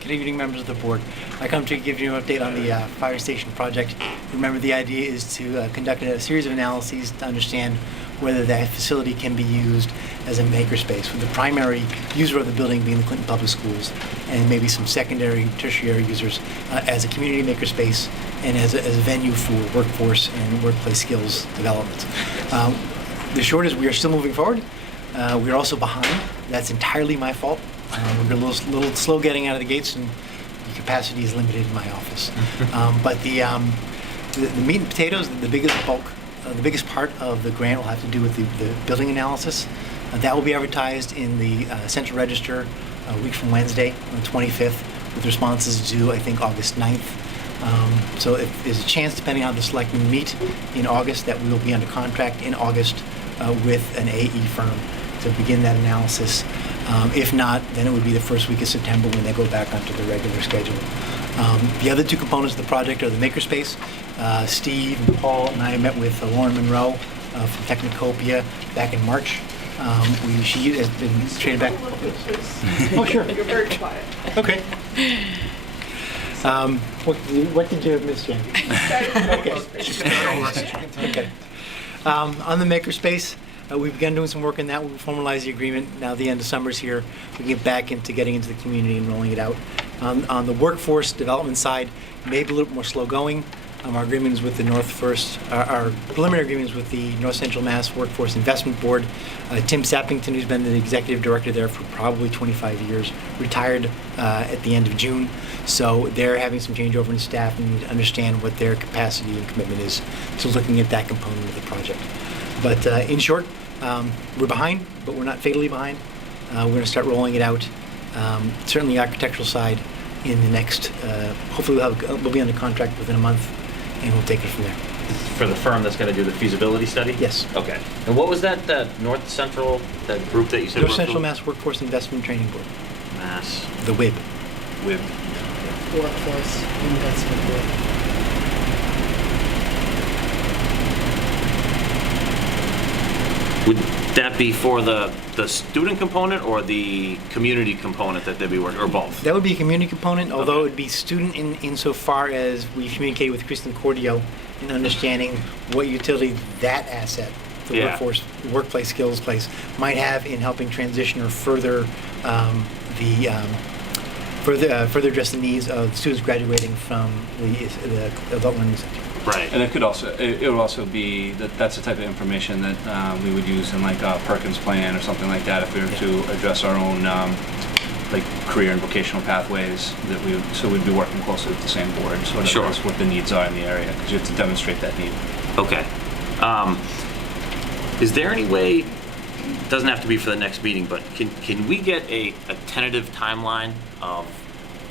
Good evening, members of the board. I come to give you an update on the fire station project. Remember, the idea is to conduct a series of analyses to understand whether that facility can be used as a makerspace, with the primary user of the building being the Clinton Public Schools, and maybe some secondary, tertiary users as a community makerspace and as a venue for workforce and workplace skills development. The short is we are still moving forward. We're also behind. That's entirely my fault. We're a little slow getting out of the gates, and the capacity is limited in my office. But the meat and potatoes, the biggest bulk, the biggest part of the grant will have to do with the building analysis. That will be advertised in the Central Register a week from Wednesday, on the 25th, with responses due, I think, August 9th. So if there's a chance, depending on how the selectmen meet in August, that we will be under contract in August with an AE firm to begin that analysis. If not, then it would be the first week of September when they go back onto the regular schedule. The other two components of the project are the makerspace. Steve and Paul and I met with Lauren Monroe from Technicopia back in March. She has been traded back. Oh, sure. You're very quiet. Okay. What did you miss, Jen? Okay. On the makerspace, we've begun doing some work on that. We'll formalize the agreement. Now the end of summer's here. We get back into getting into the community and rolling it out. On the workforce development side, maybe a little more slow going. Our agreements with the our preliminary agreements with the North Central Mass Workforce Investment Board. Tim Sappington, who's been the executive director there for probably 25 years, retired at the end of June. So they're having some changeover in staff and need to understand what their capacity and commitment is. So looking at that component of the project. But in short, we're behind, but we're not fatally behind. We're going to start rolling it out. Certainly the architectural side in the next, hopefully we'll be under contract within a month, and we'll take it from there. For the firm that's going to do the feasibility study? Yes. Okay. And what was that North Central, that group that you said? North Central Mass Workforce Investment Training Board. Mass. The WIB. WIB. Workforce Investment Board. Would that be for the student component or the community component that they'd be working, or both? That would be a community component, although it would be student insofar as we communicate with Kristen Cordio in understanding what utility that asset, the workforce, workplace skills place, might have in helping transition or further further address the needs of students graduating from the adult learning center. Right. And it would also be that's the type of information that we would use in like a Perkins plan or something like that if we were to address our own like career and vocational pathways so we'd be working closely with the same board so that Sure. that's what the needs are in the area because you have to demonstrate that need. Okay. Is there any way, doesn't have to be for the next meeting, but can we get a tentative timeline of,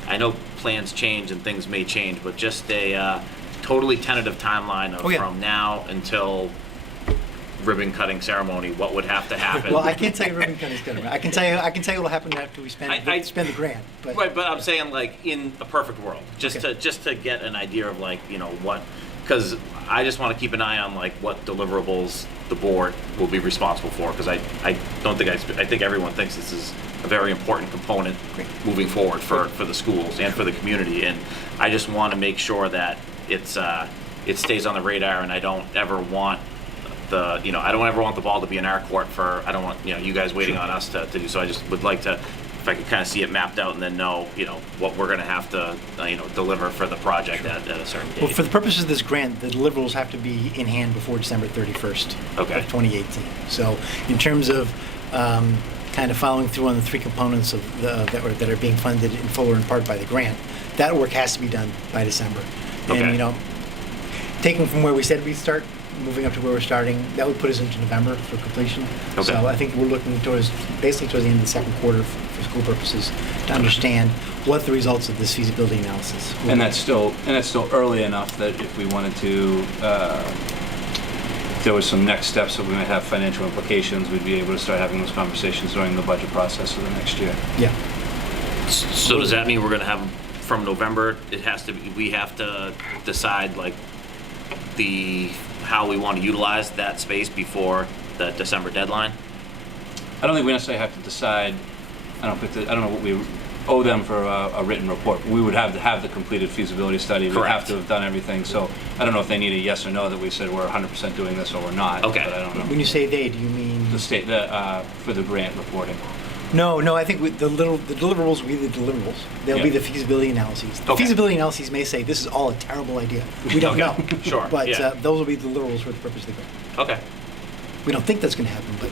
I know plans change and things may change, but just a totally tentative timeline of from now until ribbon cutting ceremony, what would have to happen? Well, I can't tell you ribbon cutting's going to. I can tell you what'll happen after we spend the grant. But. Right, but I'm saying like in a perfect world, just to get an idea of like what, because I just want to keep an eye on like what deliverables the board will be responsible for, because I don't think I think everyone thinks this is a very important component moving forward for the schools and for the community, and I just want to make sure that it stays on the radar, and I don't ever want I don't ever want the ball to be in our court for, I don't want, you guys waiting on us to do, so I just would like to, if I could kind of see it mapped out and then know, what we're going to have to, deliver for the project at a certain date. Well, for the purposes of this grant, the deliverables have to be in hand before December 31st of 2018. So in terms of kind of following through on the three components of that are being funded in full or in part by the grant, that work has to be done by December. And, taking from where we said we'd start, moving up to where we're starting, that would put us into November for completion. Okay. So I think we're looking basically towards the end of the second quarter for school purposes to understand what the results of this feasibility analysis will be. And that's still early enough that if we wanted to, if there was some next steps that we might have financial implications, we'd be able to start having those conversations during the budget process of the next year. Yeah. So does that mean we're going to have from November? We have to decide like how we want to utilize that space before the December deadline? I don't think we necessarily have to decide. I don't know what we owe them for a written report. We would have to have the completed feasibility study. We'd have Correct. to have done everything. So I don't know if they need a yes or no that we said we're 100% doing this or we're not. Okay. But I don't know. When you say they, do you mean? The state, for the grant reporting. No, I think with the deliverables will be the deliverables. They'll be Yeah. the feasibility analyses. The Okay. feasibility analyses may say this is all a terrible idea. We don't know. Sure, But yeah. those will be deliverables for the purpose of the grant. Okay. We don't think that's going to happen, but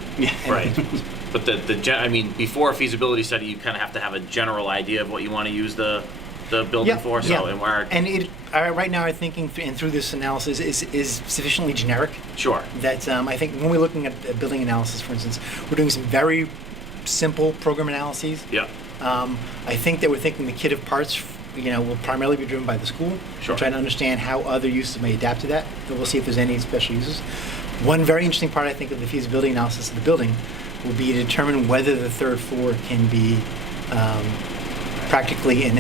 Right. anything's possible. But I mean, before a feasibility study, you kind of have to have a general idea of what you want to use the building for. So, and we're right now our thinking and through this analysis is sufficiently generic sure. that I think when we're looking at building analysis, for instance, we're doing some very simple program analyses. Yeah. I think that we're thinking the kit of parts, will primarily be driven by the school. Sure. We're trying to understand how other uses may adapt to that, and we'll see if there's any special uses. One very interesting part, I think, of the feasibility analysis of the building will be to determine whether the third floor can be practically and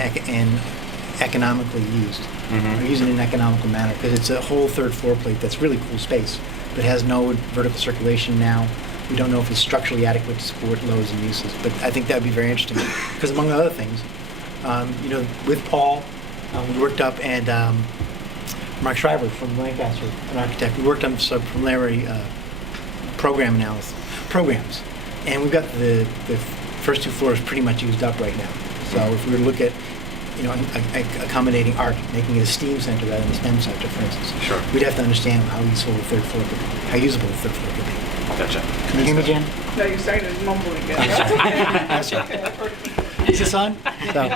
economically used, or used in an economical manner, because it's a whole third floor plate that's really cool space, but has no vertical circulation now. We don't know if it's structurally adequate to support loads and uses, but I think that would be very interesting, because among other things, with Paul, we worked up, and Mark Shriver from Lancaster, an architect, we worked on some preliminary programs, and we've got the first two floors pretty much used up right now. So if we were to look at, accommodating art, making it a STEAM center rather than a STEM center, for instance, Sure. we'd have to understand how useful the third floor could be, how usable the third floor could be. Gotcha. Can you hear me, Jen? No, you started mumbling again. That's right. Is this on? No.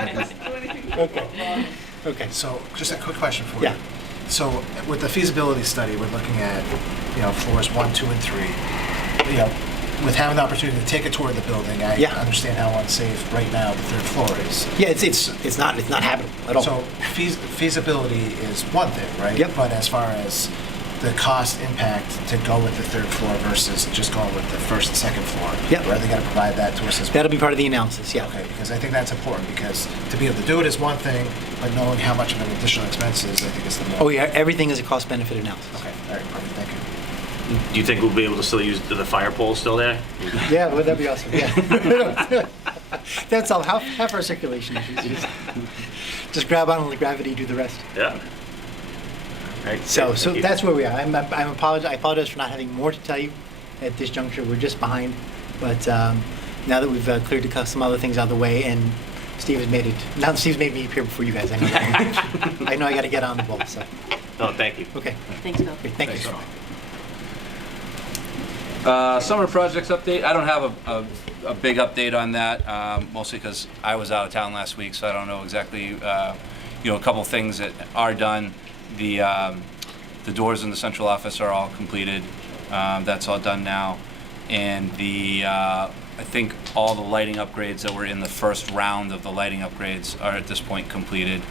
Okay. So just a quick question for Yeah. you. So with the feasibility study, we're looking at, floors 1, 2, and 3. With having the opportunity to take a tour of the building, I Yeah. understand how unsafe right now the third floor is. Yeah, it's not habitable at all. So feasibility is one thing, right? Yep. But as far as the cost impact to go with the third floor versus just going with the first and second floor, Yep. are they going to provide that to us as well? That'll be part of the analysis, yeah. Okay, because I think that's important, because to be able to do it is one thing, but knowing how much of an additional expense is, I think is the more. Oh, yeah, everything is a cost-benefit analysis. Okay, all right, perfect, thank you. Do you think we'll be able to still use the fire poles still there? Yeah, well, that'd be awesome, yeah. That's all, half our circulation issues. Just grab on with the gravity, do the rest. Yeah. Right. So Thank you. that's where we are. I apologize for not having more to tell you at this juncture. We're just behind, but now that we've cleared some other things out of the way, and Steve's made me appear before you guys. I know I know I got to get on the ball. So No, thank you. okay, Thanks, Bill. great, thank you. Summer projects update. I don't have a big update on that, mostly because I was out of town last week, so I don't know exactly. A couple things that are done. The doors in the central office are all completed. That's all done now, and I think all the lighting upgrades that were in the first round of the lighting upgrades are at this point completed.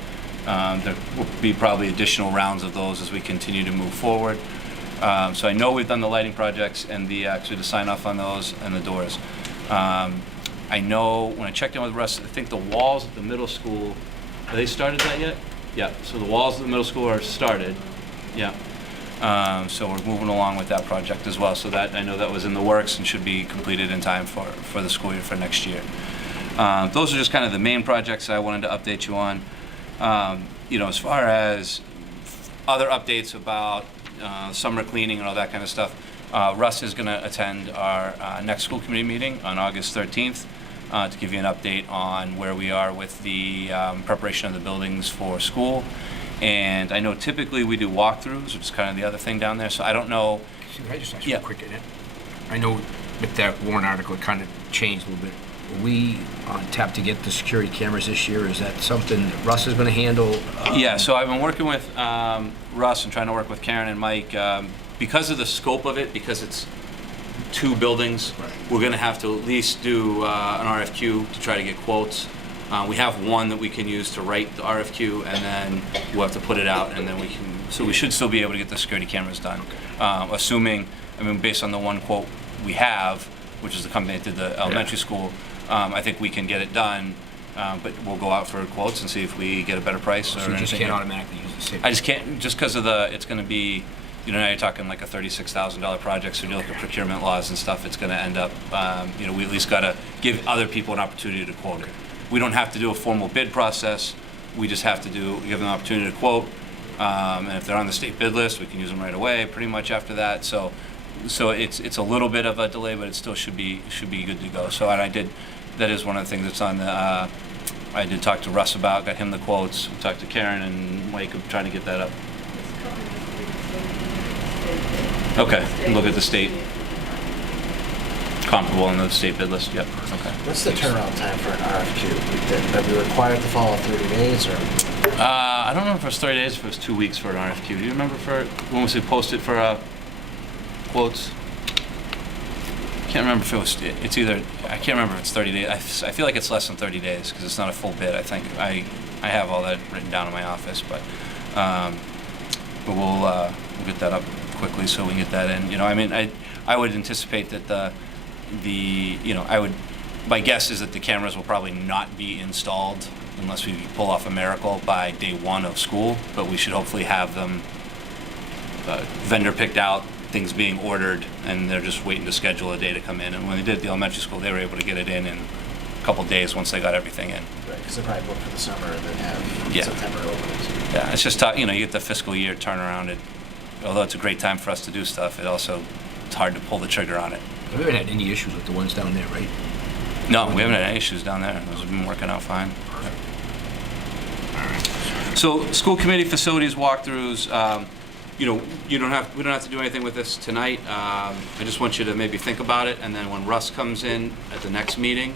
There will be probably additional rounds of those as we continue to move forward. So I know we've done the lighting projects and the sign off on those and the doors. I know when I checked in with Russ, I think the walls at the middle school, have they started that yet? Yeah, so the walls at the middle school are started. Yeah. So we're moving along with that project as well. So that I know that was in the works and should be completed in time for the school year for next year. Those are just kind of the main projects I wanted to update you on. As far as other updates about summer cleaning and all that kind of stuff, Russ is going to attend our next school committee meeting on August 13th to give you an update on where we are with the preparation of the buildings for school. And I know typically we do walkthroughs, which is kind of the other thing down there. So I don't know. Can I just ask Yeah. you a quick? I know with that warrant article, it kind of changed a little bit. Are we on tap to get the security cameras this year? Is that something that Russ is going to handle? Yeah, so I've been working with Russ and trying to work with Karen and Mike. Because of the scope of it, because it's 2 buildings, we're going to have to at least do an RFQ to try to get quotes. We have one that we can use to write the RFQ, and then we'll have to put it out, and then we should still be able to get the security cameras done. Assuming, based on the one quote we have, which is the company that did the elementary school, I think we can get it done, but we'll go out for quotes and see if we get a better price. So or you just anything. can't automatically use the same? I just can't, just because of it's going to be, now you're talking like a $36,000 project, so you look at procurement laws and stuff, it's going to end up, we at least got to give other people an opportunity to quote it. we don't have to do a formal bid process. We just have to give them the opportunity to quote. And if they're on the state bid list, we can use them right away, pretty much after that. So it's a little bit of a delay, but it still should be good to go. So that is one of the things that's on the, I did talk to Russ about, got him the quotes, talked to Karen and Mike, trying to get that up. Okay, look at the state. Comparable in the state bid list, yep, okay. What's the turnaround time for an RFQ? Are we required to follow 30 days or? I don't remember if it was 30 days, if it was 2 weeks for an RFQ. Do you remember when was it posted for quotes? Can't remember if it's either, I can't remember if it's 30 days. I feel like it's less than 30 days because it's not a full bid. I think I have all that written down in my office, but we'll get that up quickly so we can get that in. I mean, I would anticipate that my guess is that the cameras will probably not be installed unless we pull off a miracle by day 1 of school, but we should hopefully have them vendor picked out, things being ordered, and they're just waiting to schedule a day to come in. And when they did at the elementary school, they were able to get it in a couple days once they got everything in. Right, because they probably booked for the summer and then have September openings. Yeah, it's just tough, you get the fiscal year turnaround. Although it's a great time for us to do stuff, it's hard to pull the trigger on it. We haven't had any issues with the ones down there, right? No, we haven't had any issues down there. Those have been working out fine. So, school committee facilities walkthroughs. We don't have to do anything with this tonight. I just want you to maybe think about it, and then when Russ comes in at the next meeting,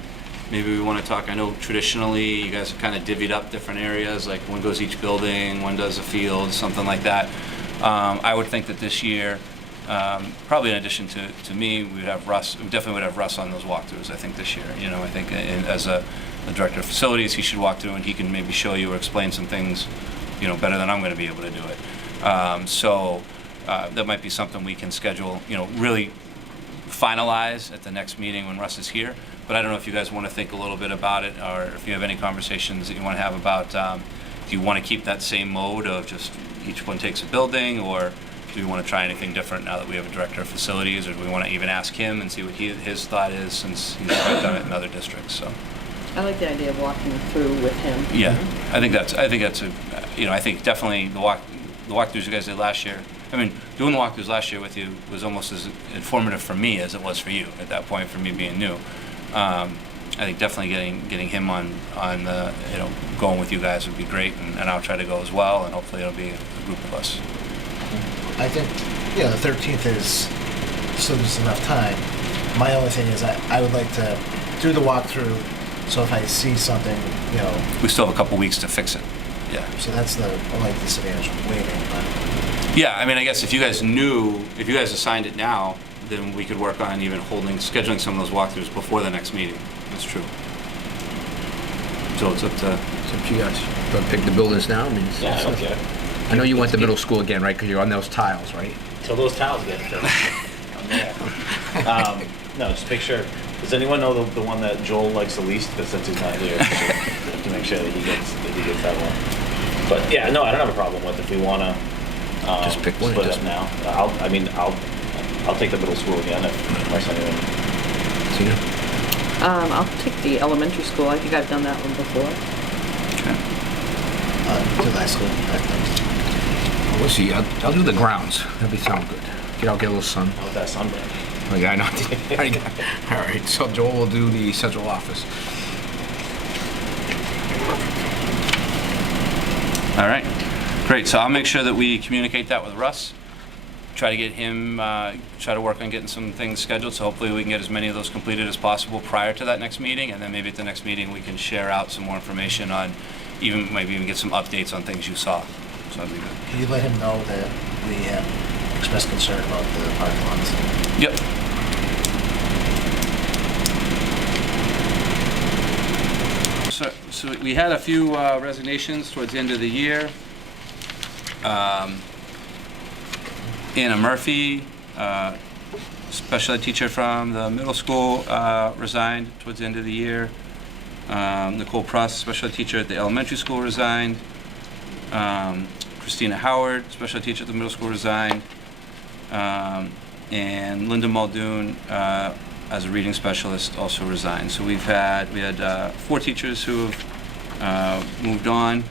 maybe we want to talk. I know traditionally you guys have kind of divvied up different areas, like one goes each building, one does a field, something like that. I would think that this year, probably in addition to me, we definitely would have Russ on those walkthroughs, I think, this year. I think as a director of facilities, he should walk through and he can maybe show you or explain some things, better than I'm going to be able to do it. So that might be something we can schedule, really finalize at the next meeting when Russ is here. But I don't know if you guys want to think a little bit about it, or if you have any conversations that you want to have about, do you want to keep that same mode of just each one takes a building, or do we want to try anything different now that we have a director of facilities, or do we want to even ask him and see what his thought is, since he's probably done it in other districts? So I like the idea of walking through with him. yeah, I think that's I think definitely the walkthroughs you guys did last year. I mean, doing the walkthroughs last year with you was almost as informative for me as it was for you at that point, for me being new. I think definitely getting him on the, going with you guys would be great, and I'll try to go as well, and hopefully it'll be a group of us. I think, the 13th is still just enough time. My only thing is I would like to do the walkthrough, so if I see something, We still have a couple weeks to fix it. Yeah. so that's the only disadvantage of waiting, but Yeah, I mean, I guess if you guys assigned it now, then we could work on even scheduling some of those walkthroughs before the next meeting. That's true. So it's up to you guys. Want to pick the buildings now? Yeah, I don't care. I know you went to middle school again, right? Because you're on those tiles, right? Till those tiles get filled. I'm there. No, just make sure. Does anyone know the one that Joel likes the least? Because since he's not here, so we have to make sure that he gets that one. But yeah, no, I don't have a problem with if we want to Just pick one. split up now. I'll take the middle school again if my son even. Tina? I'll take the elementary school. I think I've done that one before. to high school, I think. We'll see. I'll do the grounds. That'll sound good. Get a little sun. How about that sunburn? Oh, yeah, I know. All right, so Joel will do the central office. All right, great. So I'll make sure that we communicate that with Russ. Try to get him, try to work on getting some things scheduled, so hopefully we can get as many of those completed as possible prior to that next meeting, and then maybe at the next meeting we can share out some more information on, maybe even get some updates on things you saw. So that'd be good. Can you let him know that we have expressed concern about the parking lots? Yep. So we had a few resignations towards the end of the year. Anna Murphy, special ed teacher from the middle school, resigned towards the end of the year. Nicole Pross, special ed teacher at the elementary school, resigned. Christina Howard, special ed teacher at the middle school, resigned. And Linda Muldoon, as a reading specialist also resigned. So we had 4 teachers who have moved on.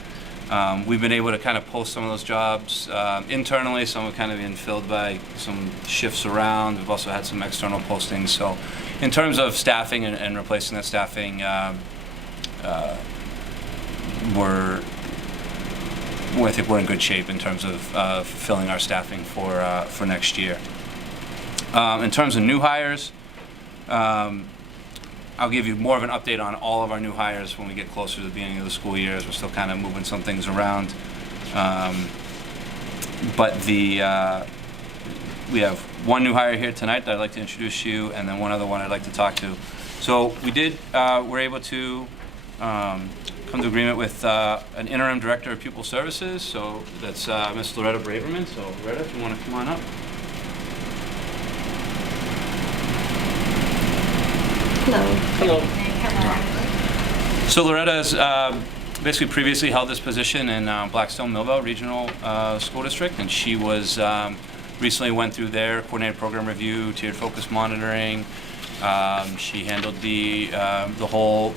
We've been able to kind of post some of those jobs internally. Some have kind of been filled by some shifts around. We've also had some external postings. So in terms of staffing and replacing that staffing, I think we're in good shape in terms of filling our staffing for next year. In terms of new hires, I'll give you more of an update on all of our new hires when we get closer to the beginning of the school year, as we're still kind of moving some things around. But we have one new hire here tonight that I'd like to introduce you, and then one other one I'd like to talk to. So we're able to come to agreement with an interim director of pupil services. So that's Ms. Loretta Braverman. So Loretta, if you want to come on up. Hello. So Loretta has basically previously held this position in Blackstone Millville Regional School District, and she was recently went through their coordinated program review, tiered focus monitoring. She handled the whole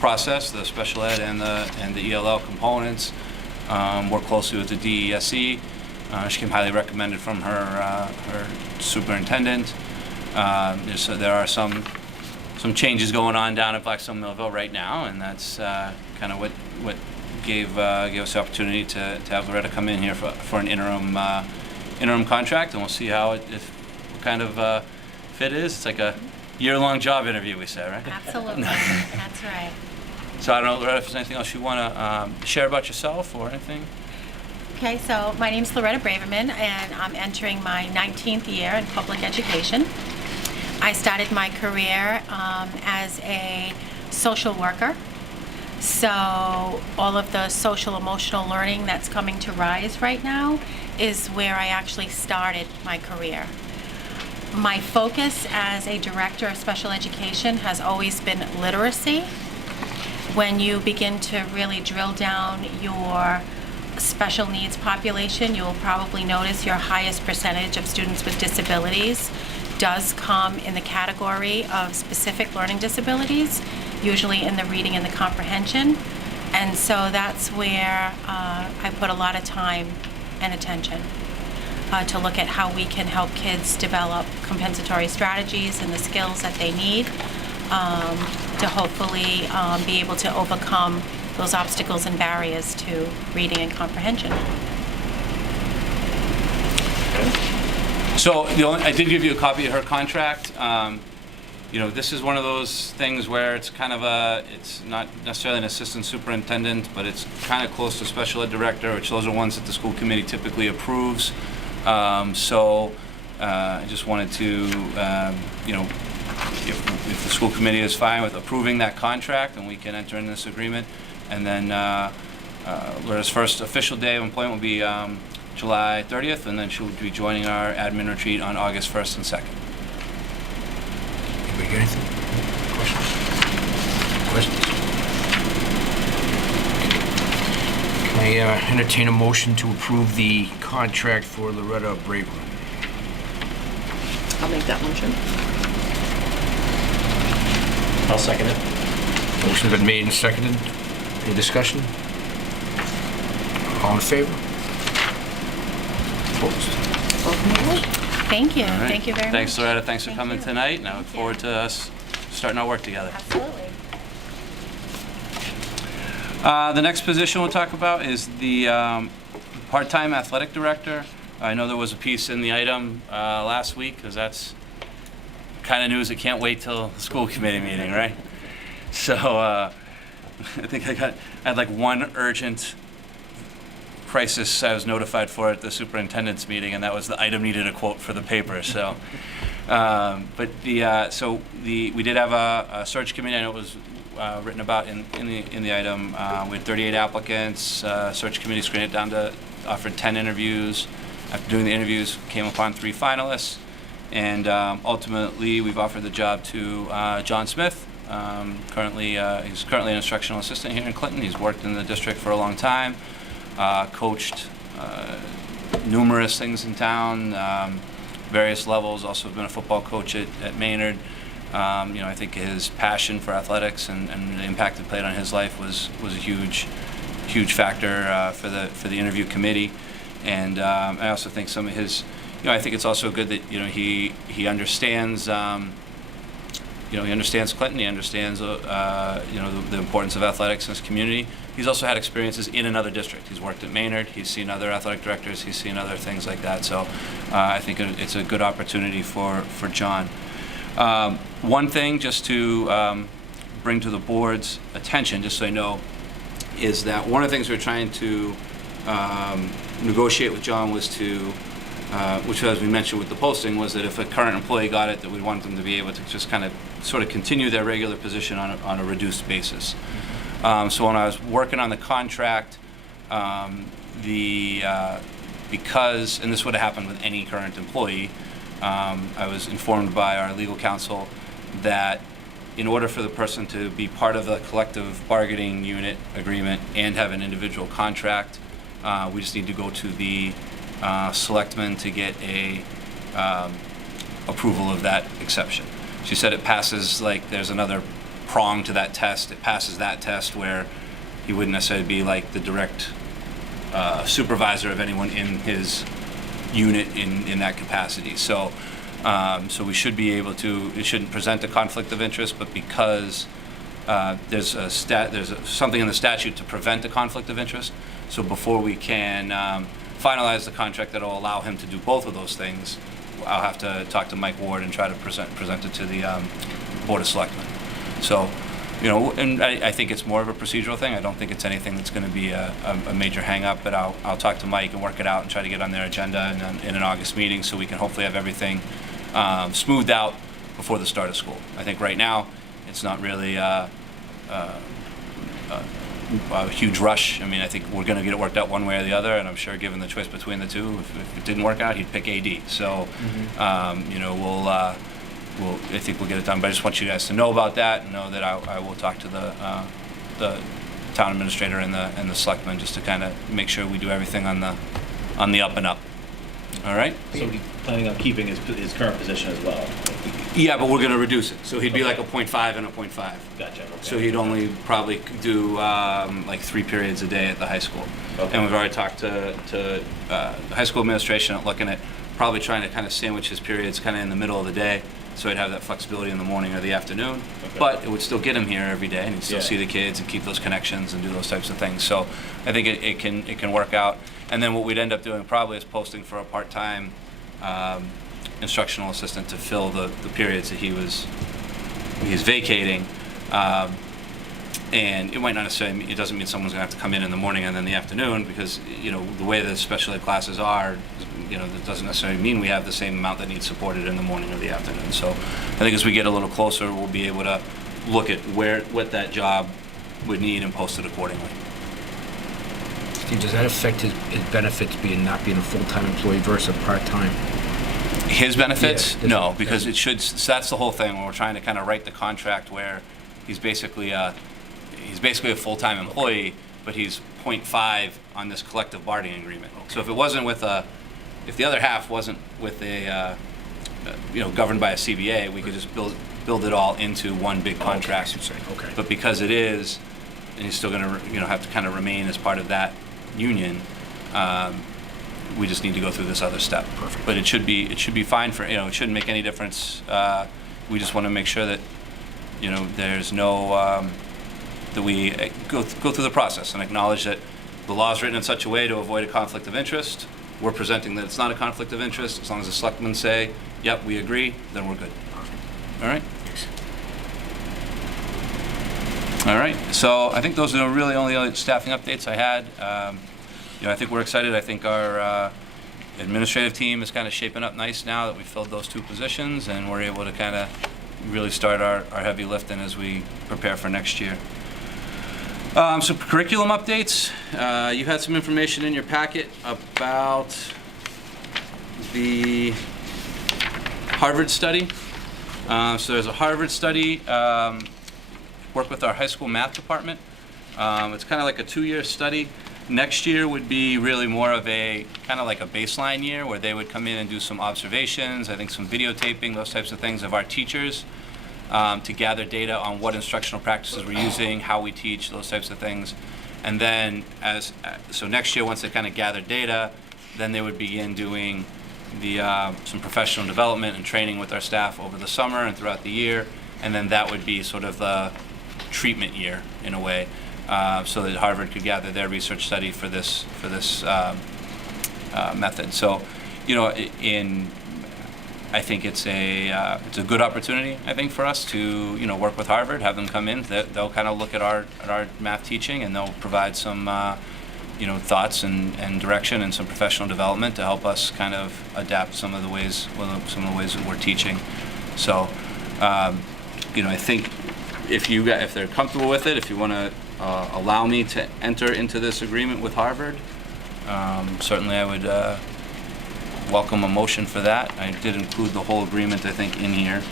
process, the special ed and the ELL components. Worked closely with the DESE. She came highly recommended from her superintendent. There are some changes going on down at Blackstone Millville right now, and that's kind of what gave us the opportunity to have Loretta come in here for an interim contract, and we'll see what kind of fit is. It's like a year-long job interview, we say, right? Absolutely. That's right. So I don't know, Loretta, if there's anything else you want to share about yourself or anything? Okay, so my name's Loretta Braverman, and I'm entering my 19th year in public education. I started my career as a social worker. So all of the social emotional learning that's coming to rise right now is where I actually started my career. My focus as a director of special education has always been literacy. When you begin to really drill down your special needs population, you will probably notice your highest percentage of students with disabilities does come in the category of specific learning disabilities, usually in the reading and the comprehension. And so that's where I put a lot of time and attention to look at how we can help kids develop compensatory strategies and the skills that they need to hopefully be able to overcome those obstacles and barriers to reading and comprehension. So I did give you a copy of her contract. This is one of those things where it's kind of it's not necessarily an assistant superintendent, but it's kind of close to special ed director, which those are ones that the school committee typically approves. So I just wanted to, if the school committee is fine with approving that contract, then we can enter in this agreement. And then Loretta's first official day of employment will be July 30th, and then she'll be joining our admin retreat on August 1st and 2nd. Anybody got anything? Questions? Can I entertain a motion to approve the contract for Loretta Braverman? I'll make that motion. I'll second it. Motion's been made and seconded. Any discussion? All in favor? Opposed? Thank you. All right. Thank you very much. Thanks, Loretta. Thanks for Thank coming you. tonight, and I look Thank you. forward to us starting our work together. Absolutely. The next position we'll talk about is the part-time athletic director. I know there was a piece in the item last week, because that's kind of news that can't wait till the school committee meeting, right? So I think I had like one urgent crisis I was notified for at the superintendent's meeting, and that was the item needed a quote for the paper. So, we did have a search committee. I know it was written about in the item. We had 38 applicants. Search committee screened it down to offered 10 interviews. After doing the interviews, came upon 3 finalists, and ultimately we've offered the job to John Smith. He's currently an instructional assistant here in Clinton. He's worked in the district for a long time. Coached numerous things in town, various levels, also been a football coach at Maynard. I think his passion for athletics and the impact it played on his life was a huge factor for the interview committee. And I also think some of his, I think it's also good that he understands. He understands Clinton. He understands the importance of athletics in his community. He's also had experiences in another district. He's worked at Maynard. He's seen other athletic directors. He's seen other things like that. So I think it's a good opportunity for John. One thing just to bring to the board's attention, just so you know, is that one of the things we're trying to negotiate with John was to, which as we mentioned with the posting, was that if a current employee got it, that we want them to be able to just kind of sort of continue their regular position on a reduced basis. So when I was working on the contract, because, and this would have happened with any current employee, I was informed by our legal counsel that in order for the person to be part of the collective bargaining unit agreement and have an individual contract, we just need to go to the selectmen to get a approval of that exception. She said it passes, like there's another prong to that test. It passes that test where he wouldn't necessarily be like the direct supervisor of anyone in his unit in that capacity. So we should be able to, it shouldn't present a conflict of interest, but because there's something in the statute to prevent a conflict of interest, so before we can finalize the contract that will allow him to do both of those things, I'll have to talk to Mike Ward and try to present it to the Board of Selectmen. So, and I think it's more of a procedural thing. I don't think it's anything that's going to be a major hang-up, but I'll talk to Mike and work it out and try to get on their agenda in an August meeting so we can hopefully have everything smoothed out before the start of school. I think right now it's not really a huge rush. I mean, I think we're going to get it worked out one way or the other, and I'm sure given the choice between the two, if it didn't work out, he'd pick AD. So, I think we'll get it done. But I just want you guys to know about that and know that I will talk to the town administrator and the selectmen just to kind of make sure we do everything on the up and up. All right? So he's planning on keeping his current position as well? Yeah, but we're going to reduce it. So he'd be like a 0.5 and a 0.5. Gotcha. Okay. So he'd only probably do like 3 periods a day at the high school. Okay. And we've already talked to the high school administration at looking at probably trying to kind of sandwich his periods kind of in the middle of the day, so he'd have that flexibility in the morning or the afternoon. Okay. But it would still get him here every day, and he'd still Yeah. see the kids and keep those connections and do those types of things. So I think it can work out. And then what we'd end up doing probably is posting for a part-time instructional assistant to fill the periods that he's vacating. And it might not necessarily, it doesn't mean someone's gonna have to come in the morning and then the afternoon, because, the way the special ed classes are, that doesn't necessarily mean we have the same amount that needs supported in the morning or the afternoon. So I think as we get a little closer, we'll be able to look at what that job would need and post it accordingly. Steve, does that affect his benefits not being a full-time employee versus a part-time? His benefits? Yeah, No, because it should, so that's the whole thing, when we're trying to kind of write the contract where he's basically a full-time employee, but he's 0.5 on this collective bargaining agreement. So if it wasn't if the other half wasn't with governed by a CBA, we could just build it all into one big contract. Okay. But because it is, and he's still going to have to kind of remain as part of that union, we just need to go through this other step. Perfect. But it should be fine for, it shouldn't make any difference. We just want to make sure that, there's no, that we go through the process and acknowledge that the law is written in such a way to avoid a conflict of interest. We're presenting that it's not a conflict of interest. As long as the selectmen say, yep, we agree, then we're good. All right? All right, so I think those are really only other staffing updates I had. I think we're excited. I think our administrative team is kind of shaping up nice now that we filled those 2 positions, and we're able to kind of really start our heavy lifting as we prepare for next year. So curriculum updates. You had some information in your packet about the Harvard study. So there's a Harvard study. Work with our high school math department. It's kind of like a 2-year study. Next year would be really more of a, kind of like a baseline year where they would come in and do some observations, I think some videotaping, those types of things of our teachers, to gather data on what instructional practices we're using, how we teach, those types of things. And then so next year, once they kind of gather data, then they would begin doing some professional development and training with our staff over the summer and throughout the year. And then that would be sort of the treatment year in a way. So that Harvard could gather their research study for this method. So, I think it's a good opportunity. I think for us to work with Harvard, have them come in. They'll kind of look at our math teaching, and they'll provide some thoughts and direction and some professional development to help us kind of adapt some of the ways that we're teaching. So, I think if they're comfortable with it, if you want to allow me to enter into this agreement with Harvard, certainly I would welcome a motion for that. I did include the whole agreement, I think, in here,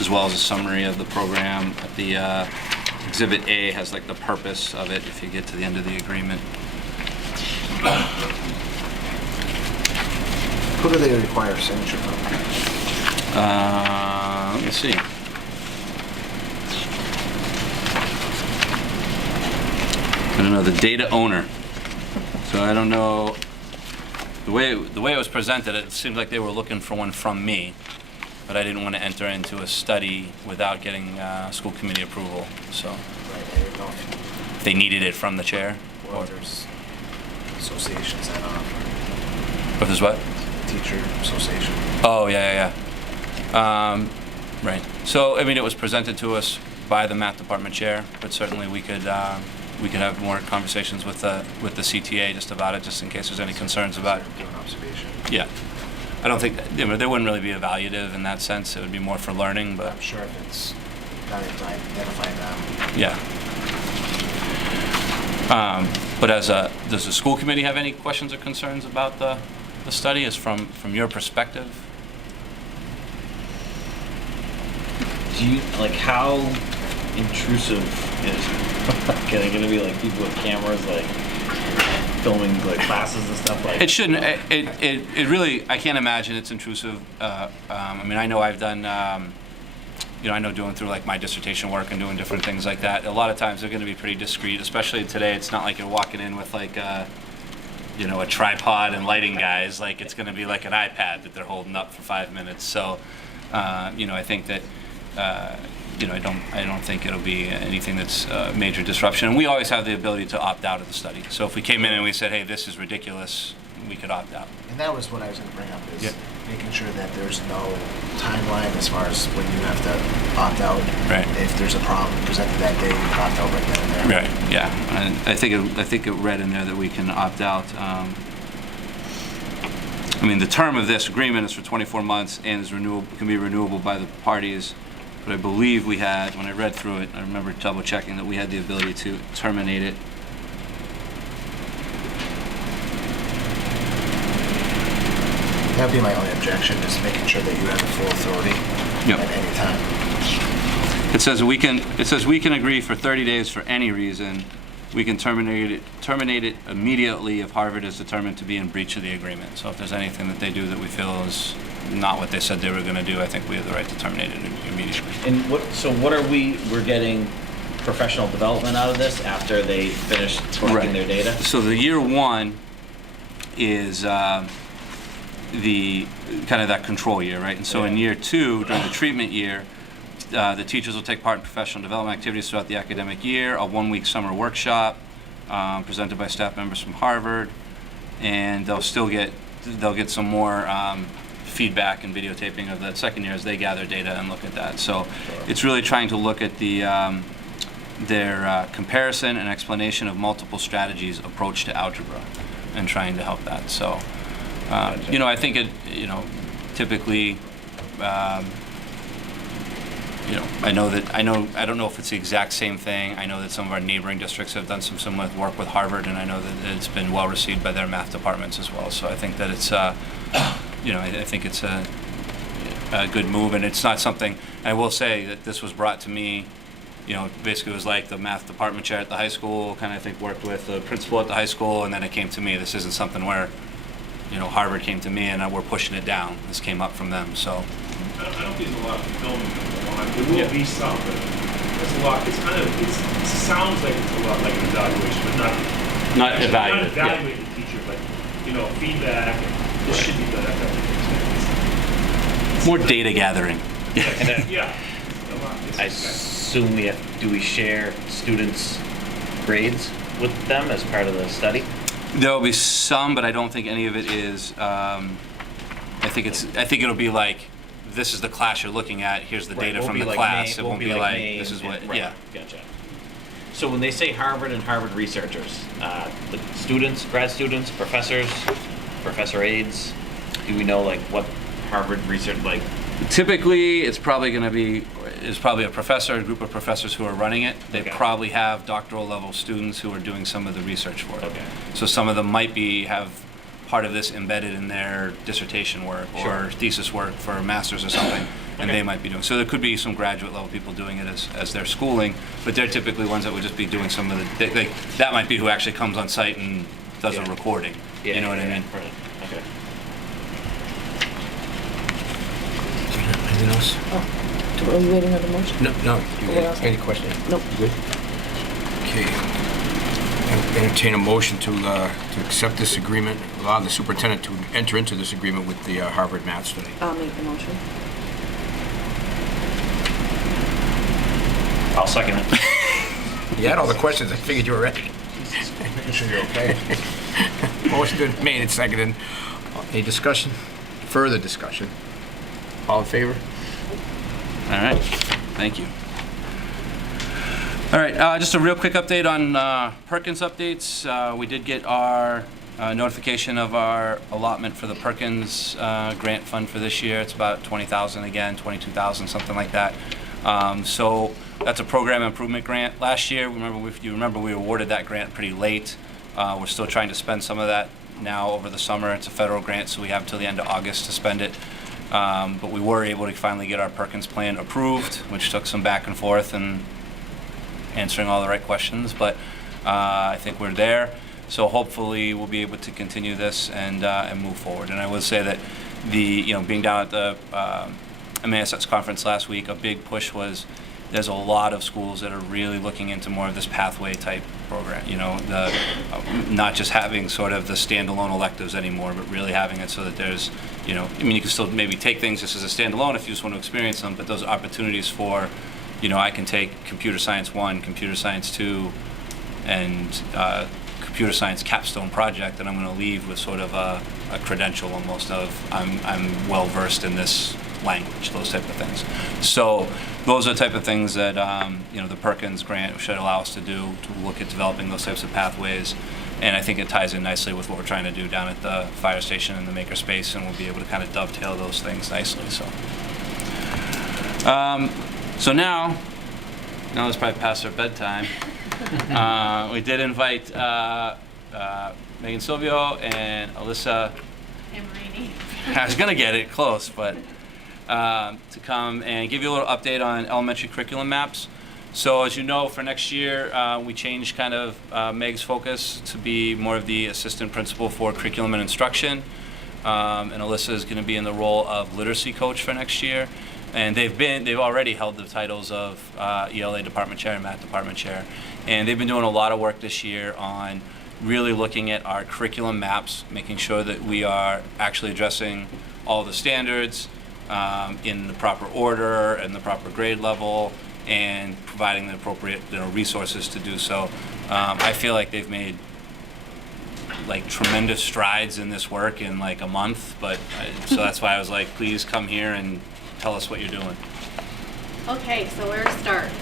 as well as a summary of the program. The Exhibit A has like the purpose of it if you get to the end of the agreement. Who do they require a signature from? Let me see. I don't know, the data owner. So I don't know, the way it was presented, it seemed like they were looking for one from me, but I didn't want to enter into a study without getting school committee approval, so. Right, I didn't know if They needed it from the chair? or there's associations that offer. If there's what? Teacher association. Oh, yeah. Right. So, I mean, it was presented to us by the math department chair, but certainly we could have more conversations with the CTA just about it, just in case there's any concerns about. Doing observation. Yeah. I don't think they wouldn't really be evaluative in that sense. It would be more for learning, but I'm sure if it's not identifying them. yeah. But does the school committee have any questions or concerns about the study, as from your perspective? Do you, like, how intrusive is it? Are there gonna be like people with cameras like filming like classes and stuff like? It shouldn't. It really. I can't imagine it's intrusive. I mean, I know I've done. I know doing through like my dissertation work and doing different things like that. A lot of times they're going to be pretty discreet, especially today. It's not like you're walking in with like a tripod and lighting guys. Like it's going to be like an iPad that they're holding up for 5 minutes. So, I think that. I don't think it'll be anything that's major disruption. And we always have the ability to opt out of the study. So if we came in and we said, hey, this is ridiculous, we could opt out. And that was what I was going to bring up, is Yep. making sure that there's no timeline as far as when you have to opt out. Right. If there's a problem presented that day, you can opt out right then and there. Right, yeah. And I think it read in there that we can opt out. I mean, the term of this agreement is for 24 months and is can be renewable by the parties. But I believe we had, when I read through it, I remember double checking that we had the ability to terminate it. That would be my only objection, is making sure that you have the full authority Yep. at any time. It says we can agree for 30 days for any reason. We can terminate it immediately if Harvard is determined to be in breach of the agreement. So if there's anything that they do that we feel is not what they said they were going to do, I think we have the right to terminate it immediately. And what are we're getting professional development out of this after they finish collecting their data? So the year one is the kind of that control year, right? And so in year two, during the treatment year, the teachers will take part in professional development activities throughout the academic year, a 1-week summer workshop presented by staff members from Harvard, and they'll get some more feedback and videotaping of the second year as they gather data and look at that. So it's really trying to look at their comparison and explanation of multiple strategies approach to algebra and trying to help that. So, I think it, typically, I don't know if it's the exact same thing. I know that some of our neighboring districts have done some similar work with Harvard, and I know that it's been well received by their math departments as well. So I think that it's, I think it's a good move, and it's not something. I will say that this was brought to me basically it was like the math department chair at the high school, kind of, I think, worked with the principal at the high school, and then it came to me. This isn't something where, Harvard came to me and we're pushing it down. This came up from them, so. I don't think there's a lot of filming going on. There will be some, but there's a lot. It's kind of, it sounds like it's a lot like an evaluation, but not Not evaluate. Not evaluate the teacher, but, feedback, and this should be better. That type of thing. More data gathering. Yeah. A lot. I assume do we share students' grades with them as part of the study? There will be some, but I don't think any of it is. I think it'll be like, this is the class you're looking at. Here's the data from the class. It won't be like this is what. Right. Yeah. Gotcha. So when they say Harvard and Harvard researchers, the students, grad students, professors, professor aides, do we know like what Harvard research like? Typically, it's probably going to be a professor, a group of professors who are running it. They probably have doctoral level students who are doing some of the research for it. Okay. So some of them might have part of this embedded in their dissertation work or thesis work for a master's or something, and they might be doing. So there could be some graduate level people doing it as their schooling, but they're typically ones that would just be doing some of the. That might be who actually comes on site and does a recording. Yeah, you know what I mean? Right. Okay. Anything else? Are we waiting on the motion? No. You What else? any questions? Nope. You good? Okay. Entertain a motion to accept this agreement, allow the superintendent to enter into this agreement with the Harvard Math Study. I'll make the motion. I'll second it. You had all the questions. I figured you were ready. Making sure you're okay. Motion been made and seconded. Any discussion? Further discussion? All in favor? All right, thank you. All right, just a real quick update on Perkins updates. We did get our notification of our allotment for the Perkins grant fund for this year. It's about $20,000 again, $22,000, something like that. So that's a program improvement grant. Last year, if you remember, we awarded that grant pretty late. We're still trying to spend some of that now over the summer. It's a federal grant, so we have until the end of August to spend it. But we were able to finally get our Perkins plan approved, which took some back and forth and answering all the right questions, but I think we're there. So hopefully we'll be able to continue this and move forward. And I would say that being down at the MASS conference last week, a big push was there's a lot of schools that are really looking into more of this pathway type program. Not just having sort of the standalone electives anymore, but really having it so that there's, you can still maybe take things just as a standalone if you just want to experience them, but those opportunities for, I can take Computer Science 1, Computer Science 2, and Computer Science capstone project, and I'm going to leave with sort of a credential almost of I'm well versed in this language, those type of things. So those are the type of things that the Perkins grant should allow us to do, to look at developing those types of pathways. And I think it ties in nicely with what we're trying to do down at the fire station and the makerspace, and we'll be able to kind of dovetail those things nicely. So now it's probably past our bedtime. We did invite Megan Silvio and Alyssa. Amarini. I was gonna get it close, but to come and give you a little update on elementary curriculum maps. So as you know, for next year, we changed kind of Meg's focus to be more of the assistant principal for curriculum and instruction. And Alyssa is going to be in the role of literacy coach for next year. And they've already held the titles of ELA department chair and math department chair. And they've been doing a lot of work this year on really looking at our curriculum maps, making sure that we are actually addressing all the standards in the proper order and the proper grade level, and providing the appropriate resources to do so. I feel like they've made tremendous strides in this work in a month, so that's why I was like, please come here and tell us what you're doing. Okay, so where to start?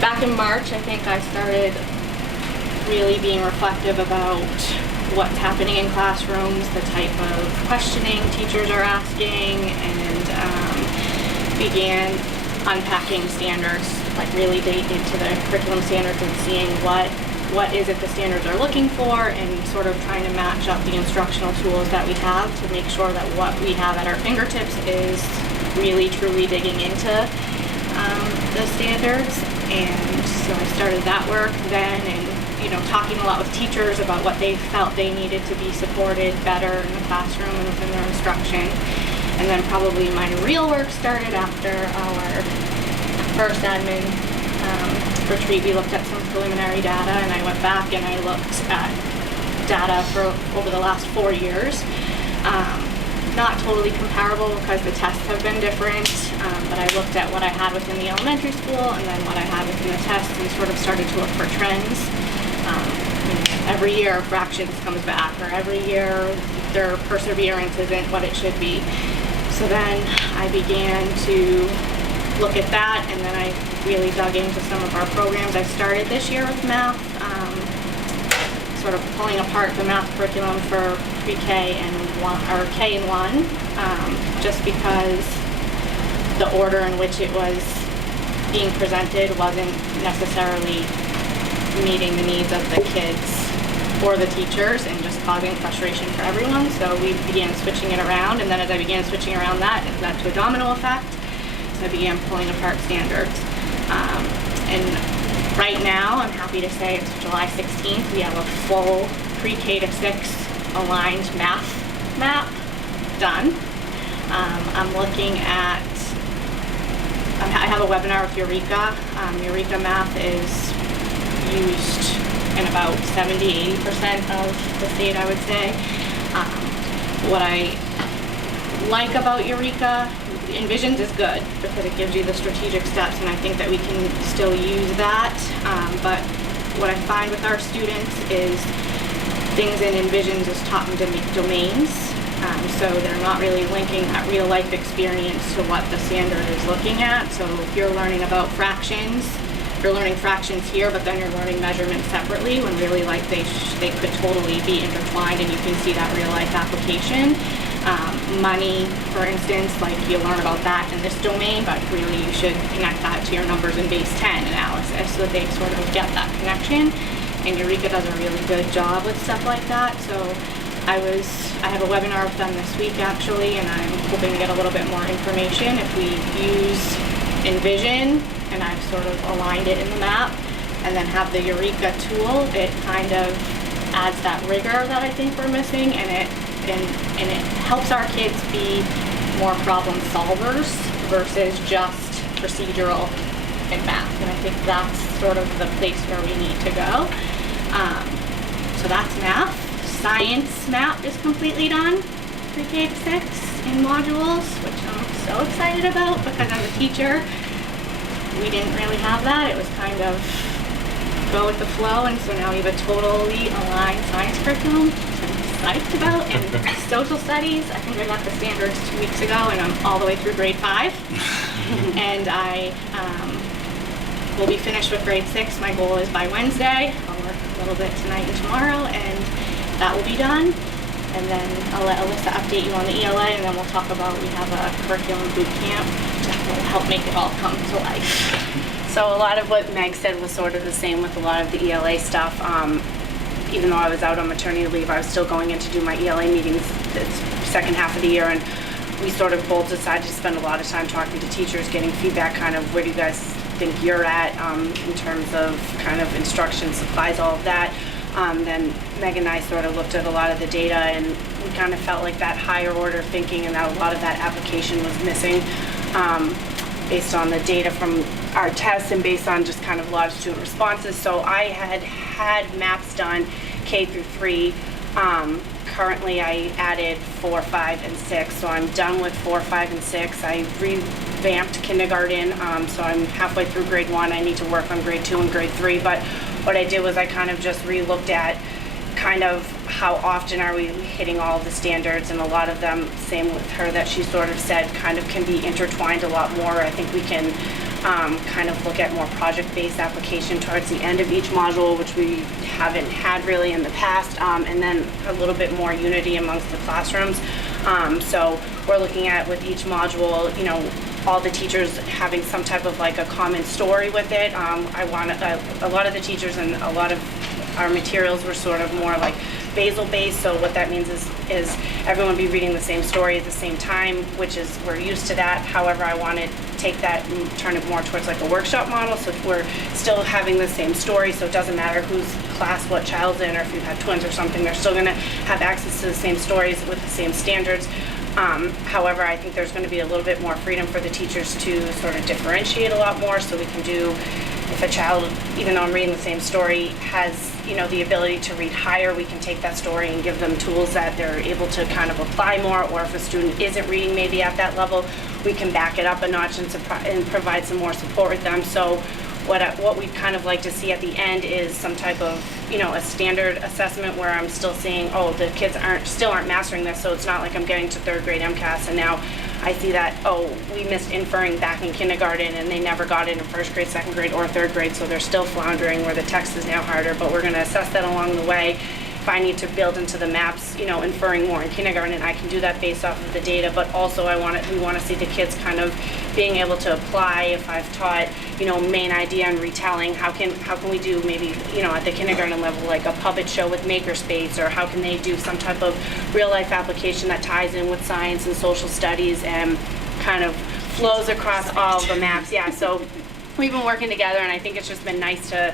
Back in March, I think I started really being reflective about what's happening in classrooms, the type of questioning teachers are asking, and began unpacking standards, really dig into the curriculum standards and seeing what is it the standards are looking for, and sort of trying to match up the instructional tools that we have to make sure that what we have at our fingertips is really truly digging into the standards, and so I started that work then, and talking a lot with teachers about what they felt they needed to be supported better in the classroom and within their instruction. And then probably my real work started after our first admin retreat. We looked at some preliminary data, and I went back and I looked at data for over the last 4 years. Not totally comparable because the tests have been different, but I looked at what I had within the elementary school and then what I had within the tests and sort of started to look for trends. Every year fractions comes back, or every year their perseverance isn't what it should be. So then I began to look at that, and then I really dug into some of our programs. I started this year with math, sort of pulling apart the math curriculum for pre-K and K and 1, just because the order in which it was being presented wasn't necessarily meeting the needs of the kids or the teachers, and just causing frustration for everyone. So we began switching it around, and then as I began switching around that, it led to a domino effect. So I began pulling apart standards. And right now, I'm happy to say it's July 16th. We have a full pre-K to 6 aligned math map done. I'm looking at, I have a webinar with Eureka. Eureka Math is used in about 70-80% of the state, I would say. What I like about Eureka, Envisions is good because it gives you the strategic steps, and I think that we can still use that. But what I find with our students is things in Envisions is taught in domains. So they're not really linking that real life experience to what the standard is looking at. So if you're learning about fractions, you're learning fractions here, but then you're learning measurements separately, when really like they could totally be intertwined, and you can see that real life application. Money, for instance, like you learn about that in this domain, but really you should connect that to your numbers in base 10 analysis so that they sort of get that connection. And Eureka does a really good job with stuff like that. So I have a webinar with them this week actually, and I'm hoping to get a little bit more information. If we use Envision, and I've sort of aligned it in the map, and then have the Eureka tool, it kind of adds that rigor that I think we're missing, and it helps our kids be more problem solvers versus just procedural in math. And I think that's sort of the place where we need to go. So that's math. Science map is completely done, pre-K to 6 in modules, which I'm so excited about because as a teacher, we didn't really have that. It was kind of go with the flow, and so now we have a totally aligned science curriculum, which I'm psyched about. And social studies, I think I got the standards 2 weeks ago, and I'm all the way through grade 5. And I will be finished with grade 6. My goal is by Wednesday. I'll work a little bit tonight and tomorrow, and that will be done. And then I'll let Alyssa update you on the ELA, and then we'll talk about, we have a curriculum boot camp that will help make it all come to life. So a lot of what Meg said was sort of the same with a lot of the ELA stuff. Even though I was out on maternity leave, I was still going in to do my ELA meetings the second half of the year, and we sort of both decided to spend a lot of time talking to teachers, getting feedback, kind of where do you guys think you're at in terms of kind of instruction, supplies, all of that. Then Meg and I sort of looked at a lot of the data, and we kind of felt like that higher order thinking and that a lot of that application was missing based on the data from our tests and based on just kind of a lot of student responses. So I had maps done K through 3. Currently I added 4, 5, and 6. So I'm done with 4, 5, and 6. I revamped kindergarten, so I'm halfway through grade 1. I need to work on grade 2 and grade 3. But what I did was I kind of just re-looked at kind of how often are we hitting all of the standards, and a lot of them, same with her, that she sort of said kind of can be intertwined a lot more. I think we can kind of look at more project-based application towards the end of each module, which we haven't had really in the past, and then a little bit more unity amongst the classrooms. So we're looking at with each module, you know, all the teachers having some type of like a common story with it. I want a lot of the teachers and a lot of our materials were sort of more like basal-based, so what that means is everyone be reading the same story at the same time, which is, we're used to that. However, I want to take that and turn it more towards like a workshop model, so we're still having the same story, so it doesn't matter whose class what child's in, or if you have twins or something, they're still going to have access to the same stories with the same standards. However, I think there's going to be a little bit more freedom for the teachers to sort of differentiate a lot more, so we can do, if a child, even though I'm reading the same story, has, you know, the ability to read higher, we can take that story and give them tools that they're able to kind of apply more, or if a student isn't reading maybe at that level, we can back it up a notch and provide some more support with them. So what we'd kind of like to see at the end is some type of, you know, a standard assessment where I'm still seeing, oh, the kids still aren't mastering this, so it's not like I'm getting to third grade MCAS and now I see that, oh, we missed inferring back in kindergarten and they never got it in first grade, second grade, or third grade, so they're still floundering where the text is now harder, but we're going to assess that along the way. If I need to build into the maps, you know, inferring more in kindergarten, I can do that based off of the data, but also we want to see the kids kind of being able to apply. If I've taught, you know, main idea and retelling, how can we do maybe, you know, at the kindergarten level, like a puppet show with Makerspace, or how can they do some type of real life application that ties in with science and social studies and kind of flows across all the maps. Yeah, so we've been working together, and I think it's just been nice to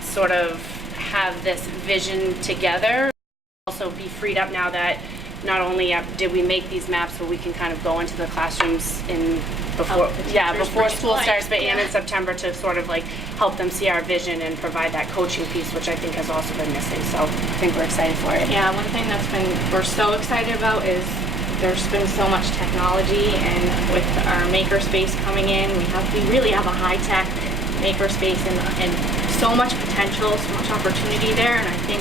sort of have this vision together. Also be freed up now that not only did we make these maps, but we can kind of go into the classrooms before school starts, but and in September to sort of like help them see our vision and provide that coaching piece, which I think has also been missing. So I think we're excited for it. Yeah, one thing we're so excited about is there's been so much technology, and with our Makerspace coming in, we really have a high-tech Makerspace and so much potential, so much opportunity there. And I think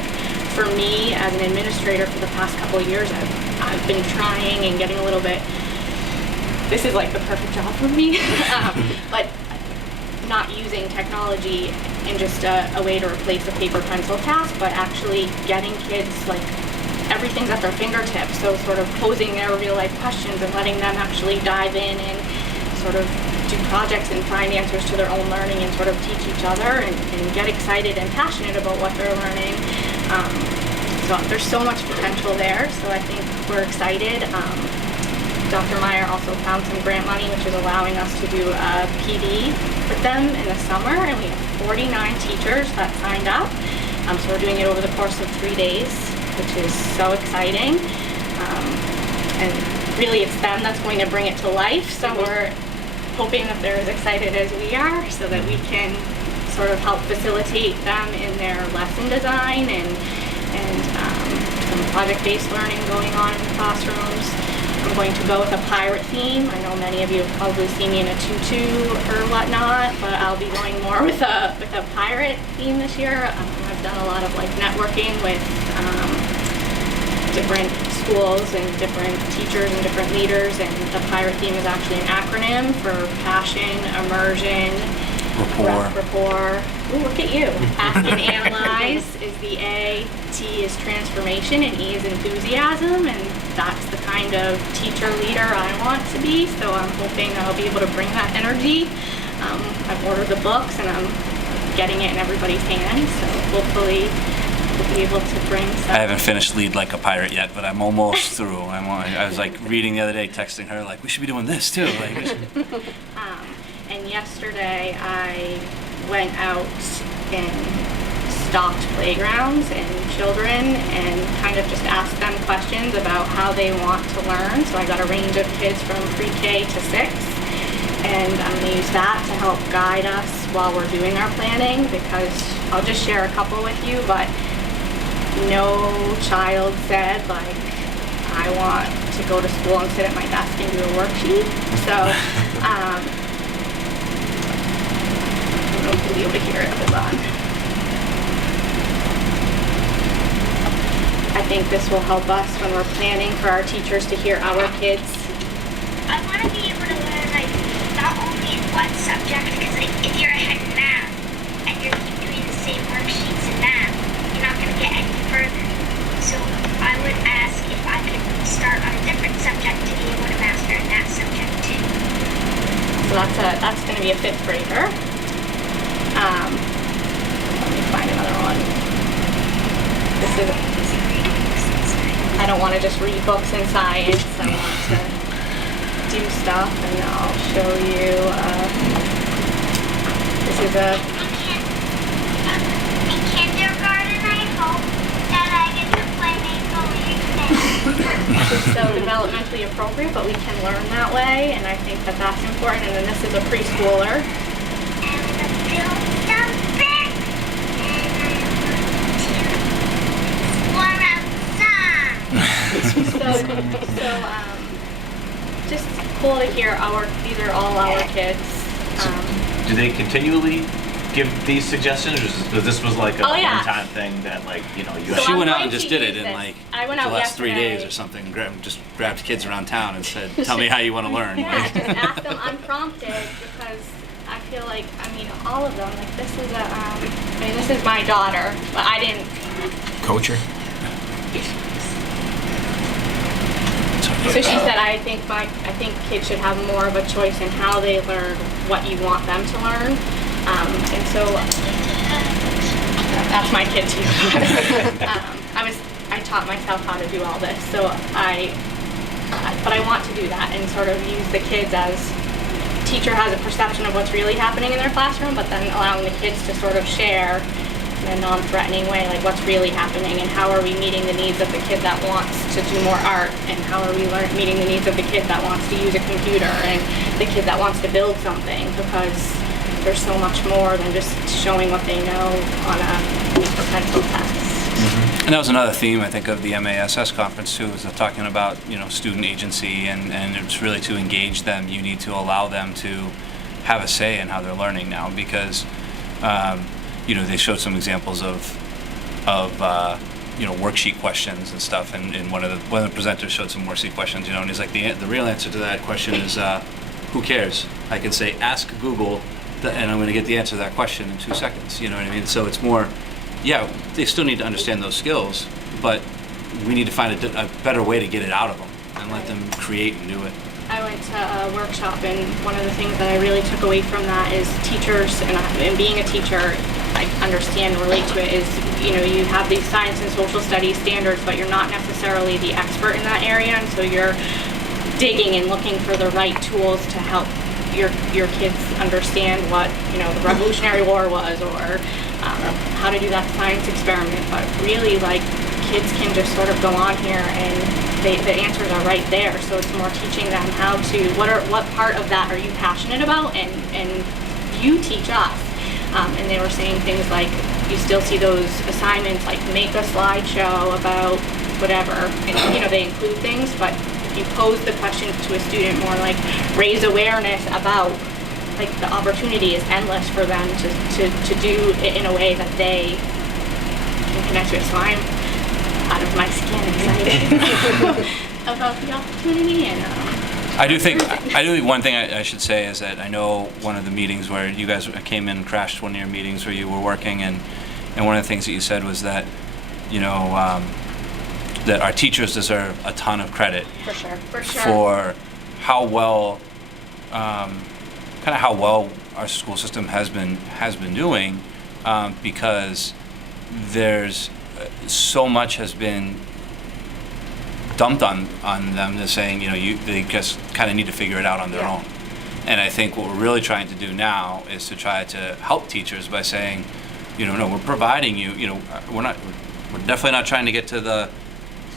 for me as an administrator for the past couple of years, I've been trying and getting a little bit, this is like the perfect job for me, but not using technology in just a way to replace a paper pencil task, but actually getting kids, like, everything's at their fingertips, so sort of posing their real life questions and letting them actually dive in and sort of do projects and find answers to their own learning and sort of teach each other and get excited and passionate about what they're learning. So there's so much potential there, so I think we're excited. Dr. Meyer also found some grant money, which is allowing us to do a PD with them in the summer, and we have 49 teachers that signed up. So we're doing it over the course of 3 days, which is so exciting. And really it's them that's going to bring it to life, so we're hoping that they're as excited as we are, so that we can sort of help facilitate them in their lesson design and some project-based learning going on in the classrooms. I'm going to go with a pirate theme. I know many of you have probably seen me in a tutu or whatnot, but I'll be going more with a pirate theme this year. I've done a lot of like networking with different schools and different teachers and different leaders, and the pirate theme is actually an acronym for passion, immersion, rapport. Ooh, look at you. Ask and analyze is the A, T is transformation, and E is enthusiasm, and that's the kind of teacher leader I want to be, so I'm hoping that I'll be able to bring that energy. I've ordered the books and I'm getting it in everybody's hands, so hopefully we'll be able to bring some. I haven't finished Lead Like a Pirate yet, but I'm almost through. I was like reading the other day, texting her like, we should be doing this too. Like, and yesterday I went out and stocked playgrounds and children and kind of just asked them questions about how they want to learn. So I got a range of kids from pre-K to 6, and I'm going to use that to help guide us while we're doing our planning, because I'll just share a couple with you, but no child said, like, I want to go to school and sit at my desk and do a worksheet. So, I don't know if you'll be able to hear it. Hold on. I think this will help us when we're planning for our teachers to hear our kids. I want to be able to learn, like, not only one subject, because like, if you're ahead in math and you're doing the same worksheets in math, you're not going to get any further. So I would ask if I could start on a different subject to be able to master that subject too. So that's going to be a 5th grader. Let me find another one. This is don't want to just read books in science. I want to do stuff, and I'll show you. This is a In kindergarten, I hope that I get to play make-believe things. It's so developmentally appropriate, but we can learn that way, and I think that that's important. And then this is a preschooler. Just cool to hear these are all our kids. Do they continually give these suggestions, or this was like a Oh, yeah. one-time thing that, like, you know, you So She I'm went out going and just to did it use in this. like I went the out last 3 days yesterday. or something, and just grabbed kids around town and said, tell me how you want to learn. Yeah, Like, just ask them unprompted, because I feel like, all of them, like this is this is my daughter, but I didn't. Coach her. So she said, I think kids should have more of a choice in how they learn what you want them to learn. And so that's my kid too. I taught myself how to do all this. So but I want to do that and sort of use the kids as teacher has a perception of what's really happening in their classroom, but then allowing the kids to sort of share in a non-threatening way, like what's really happening and how are we meeting the needs of the kid that wants to do more art, and how are we meeting the needs of the kid that wants to use a computer and the kid that wants to build something, because there's so much more than just showing what they know on a potential test. And that was another theme, I think, of the MASS conference too, is talking about, student agency, and it's really to engage them. You need to allow them to have a say in how they're learning now, because they showed some examples of worksheet questions and stuff, and one of the presenters showed some worksheet questions, and he's like, the real answer to that question is who cares? I can say ask Google, and I'm going to get the answer to that question in 2 seconds. You know what I mean? So it's more, they still need to understand those skills, but we need to find a better way to get it out of them and let them create and do it. I went to a workshop, and one of the things that I really took away from that is teachers, and being a teacher, I understand and relate to it, is, you have these science and social studies standards, but you're not necessarily the expert in that area, and so you're digging and looking for the right tools to help your kids understand what, the Revolutionary War was, or how to do that science experiment. But really, like, kids can just sort of go on here and the answers are right there. So it's more teaching them how to, what part of that are you passionate about, and you teach us. And they were saying things like, you still see those assignments like make a slideshow about whatever, and they include things, but if you pose the question to a student more like raise awareness about, like, the opportunity is endless for them to do it in a way that they can connect to it. So I'm out of my skin excited about the opportunity, and I do think one thing I should say is that I know one of the meetings where you guys came in and crashed one of your meetings where you were working, and one of the things that you said was that, that our teachers deserve a ton of credit for how well, how well our school system has been doing, because there's so much has been dumped on them, to saying, they just kind of need to figure it out on their own. And I think what we're really trying to do now is to try to help teachers by saying, no, we're providing you, we're definitely not trying to get to the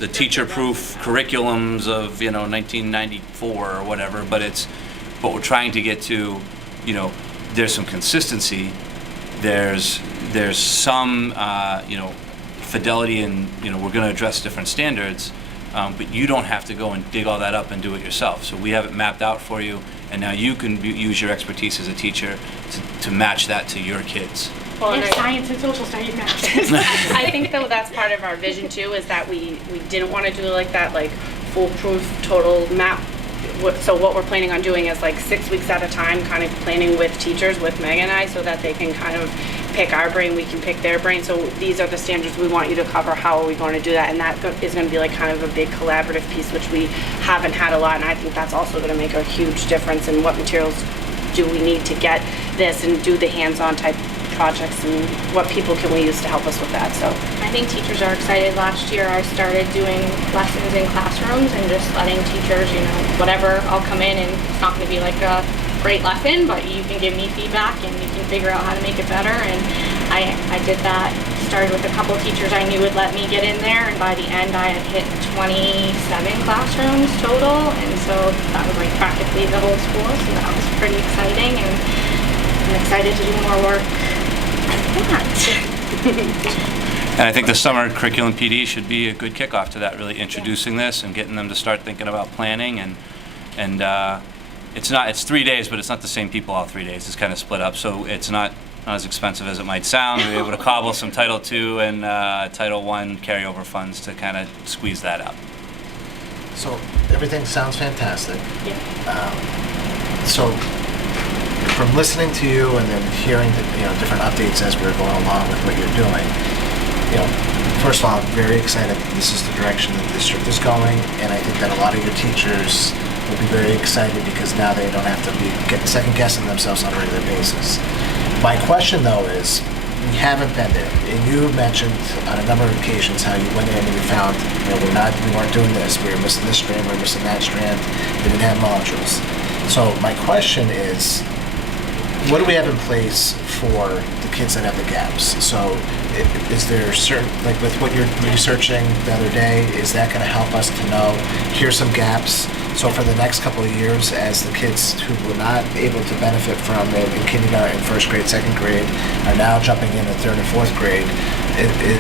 teacher-proof curriculums of, 1994 or whatever, but we're trying to get to, there's some consistency, there's some, fidelity, and, we're going to address different standards, but you don't have to go and dig all that up and do it yourself. So we have it mapped out for you, and now you can use your expertise as a teacher to match that to your kids. Well, science and social studies matches. I think, though, that's part of our vision too, is that we didn't want to do like that, like foolproof total map. So what we're planning on doing is like 6 weeks at a time, kind of planning with teachers, with Meg and I, so that they can kind of pick our brain, we can pick their brain. So these are the standards we want you to cover. How are we going to do that? And that is going to be like kind of a big collaborative piece, which we haven't had a lot. And I think that's also going to make a huge difference in what materials do we need to get this and do the hands-on type projects, and what people can we use to help us with that. So I think teachers are excited. Last year I started doing lessons in classrooms and just letting teachers, whatever, I'll come in and it's not going to be like a great lesson, but you can give me feedback and we can figure out how to make it better. And I did that, started with a couple teachers I knew would let me get in there, and by the end I had hit 27 classrooms total, and so that was like practically the whole school, so that was pretty exciting, and I'm excited to do more work like that. And I think the summer curriculum PD should be a good kickoff to that, really introducing this and getting them to start thinking about planning. And it's 3 days, but it's not the same people all 3 days. It's kind of split up, so it's not as expensive as it might sound. We're able to cobble some Title II and Title I carryover funds to kind of squeeze that out. So everything sounds fantastic. Yeah. So from listening to you and then hearing the different updates as we're going along with what you're doing, first of all, I'm very excited that this is the direction that the district is going, and I think that a lot of your teachers will be very excited because now they don't have to be second guessing themselves on a regular basis. My question though is, we haven't been there, and you mentioned on a number of occasions how you went in and you found, we weren't doing this, we were missing this strand, we were missing that strand, we didn't have modules. So my question is, what do we have in place for the kids that have the gaps? So is there certain, like with what you're researching the other day, is that going to help us to know, here's some gaps? So for the next couple of years, as the kids who were not able to benefit from it in kindergarten, first grade, second grade, are now jumping in third and fourth grade,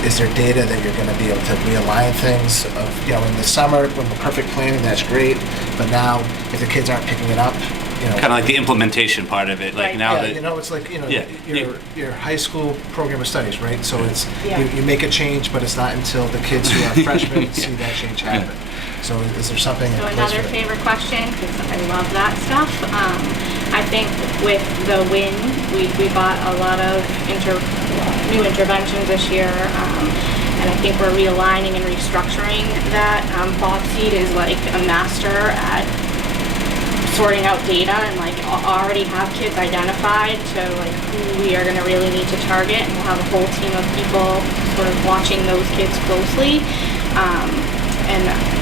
is there data that you're going to be able to realign things? In the summer, when we're perfect planning, that's great. But now, if the kids aren't picking it up, kind of like the implementation part of it. Like now that it's like your high school program of studies, right? So it's you make a change, but it's not until the kids who are freshmen see that change happen. So is there something? So another favorite question, because I love that stuff. I think with the WIN, we bought a lot of new interventions this year, and I think we're realigning and restructuring that. Bob Seed is like a master at sorting out data and already have kids identified to who we are going to really need to target, and we'll have a whole team of people sort of watching those kids closely.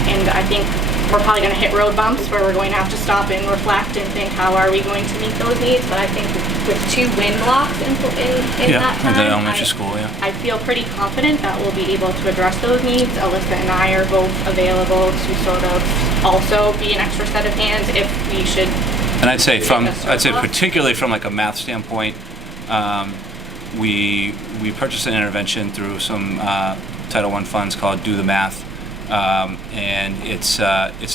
And I think we're probably going to hit road bumps where we're going to have to stop and reflect and think, how are we going to meet those needs? But I think with 2 WIN blocks in that time, the elementary school, I feel pretty confident that we'll be able to address those needs. Alyssa and I are both available to sort of also be an extra set of hands if we should. And I'd say particularly from like a math standpoint, we purchased an intervention through some Title I funds called Do the Math. And it's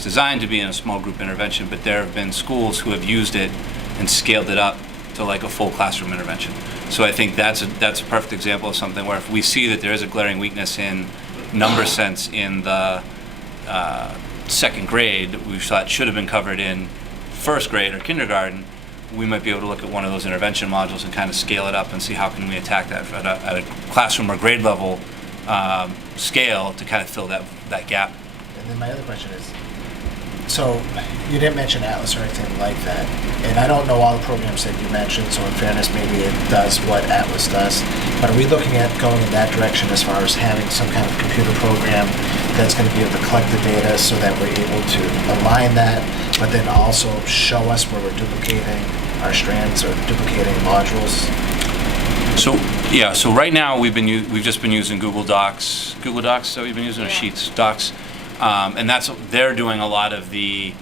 designed to be in a small group intervention, but there have been schools who have used it and scaled it up to like a full classroom intervention. So I think that's a perfect example of something where if we see that there is a glaring weakness in number sense in the second grade that we thought should have been covered in first grade or kindergarten, we might be able to look at one of those intervention modules and kind of scale it up and see how can we attack that at a classroom or grade level scale to kind of fill that gap. And then my other question is, so you didn't mention Atlas or anything like that, and I don't know all the programs that you mentioned, so in fairness, maybe it does what Atlas does, but are we looking at going in that direction as far as having some kind of computer program that's going to be able to collect the data so that we're able to align that, but then also show us where we're duplicating our strands or duplicating modules? So right now we've just been using Google Docs. Google Docs, so we've been using Sheets, Docs, and they're doing a lot of the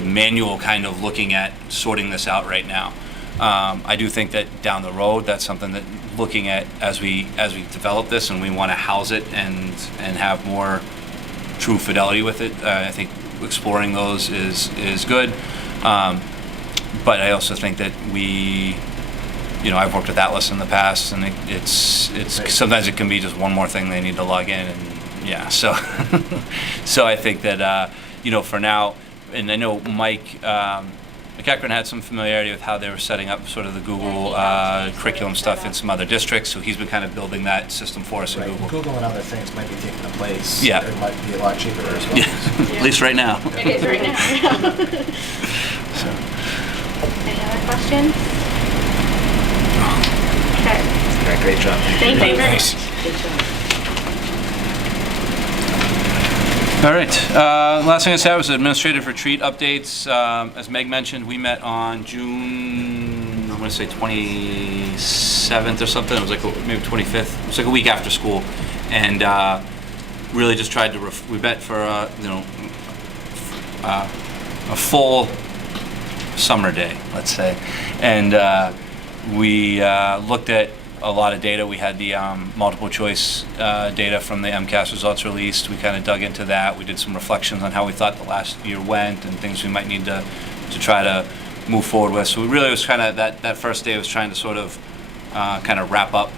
manual kind of looking at sorting this out right now. I do think that down the road, that's something that looking at as we develop this and we want to house it and have more true fidelity with it. I think exploring those is good, but I also think that I've worked with Atlas in the past, and it's sometimes it can be just one more thing they need to log in, and so I think that for now, and I know Mike McEachran had some familiarity with how they were setting up sort of the Google curriculum stuff in some other districts, so he's been kind of building that system for us in Google. Google and other things might be taking the place. Yeah. It might be a lot cheaper as well. Yeah, at least right now. It is right now. So. Any other questions? Okay. Great job. Thank you very much. Thanks. Good job. All right, last thing I said was administrative retreat updates. As Meg mentioned, we met on June, I'm gonna say 27th or something. It was like maybe 25th. It was like a week after school. And really just tried to, we met for, a full summer day, let's say. And we looked at a lot of data. We had the multiple choice data from the MCAS results released. We kind of dug into that. We did some reflections on how we thought the last year went and things we might need to try to move forward with. So we really was kind of, that first day was trying to sort of kind of wrap up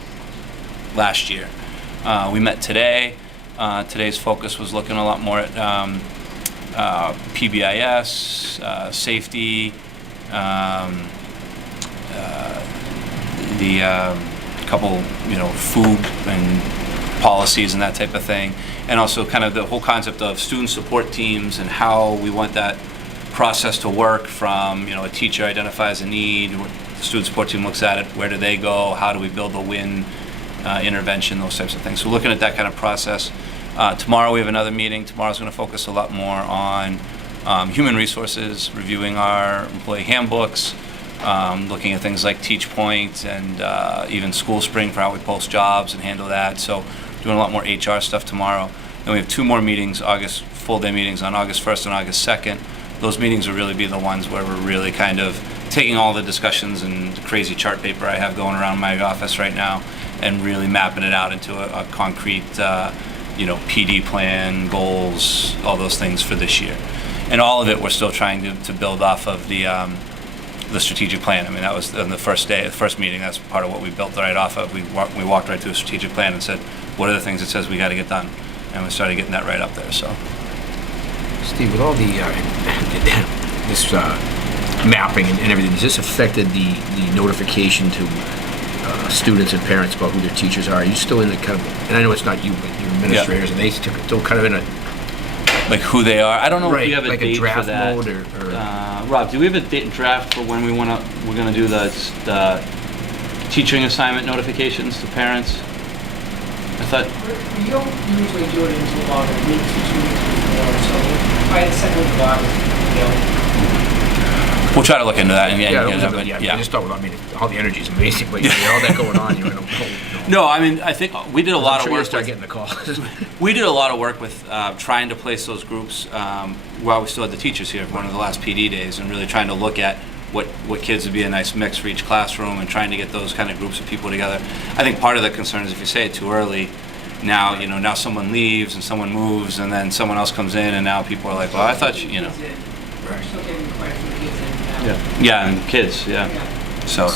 last year. We met today. Today's focus was looking a lot more at PBIS, safety, the couple, food and policies and that type of thing, and also kind of the whole concept of student support teams and how we want that process to work from, a teacher identifies a need, the student support team looks at it, where do they go, how do we build a win intervention, those types of things. So looking at that kind of process. Tomorrow we have another meeting. Tomorrow's going to focus a lot more on human resources, reviewing our employee handbooks, looking at things like Teach Point and even School Spring for how we post jobs and handle that. So doing a lot more HR stuff tomorrow. Then we have 2 more meetings, full-day meetings on August 1st and August 2nd. Those meetings will really be the ones where we're really kind of taking all the discussions and the crazy chart paper I have going around my office right now and really mapping it out into a concrete, PD plan, goals, all those things for this year. And all of it we're still trying to build off of the strategic plan. I mean, that was on the first day, the first meeting, that's part of what we built right off of. We walked right through a strategic plan and said, what are the things it says we got to get done? And we started getting that right up there, so. Steve, with all the, this mapping and everything, has this affected the notification to students and parents about who their teachers are? Are you still in the kind of, and I know it's not you, but your administrators, and they still kind of in a, like who they are. I don't know if we have a like date a draft for that. mode or Rob, do we have a date draft for when we're gonna do the teaching assignment notifications to parents? I thought. We don't usually do it until about a week to 2 weeks before, so by the second week of August, We'll try to look into that. I just thought, all the energy is amazing, but all that going on, you're in a cold. No, I mean, I think we did a lot of work. Start getting the call. We did a lot of work with trying to place those groups while we still had the teachers here for one of the last PD days, and really trying to look at what kids would be a nice mix for each classroom, and trying to get those kind of groups of people together. I think part of the concern is if you say it too early, now now someone leaves and someone moves, and then someone else comes in, and now people are like, well, I thought Right. Yeah, and kids, yeah. So.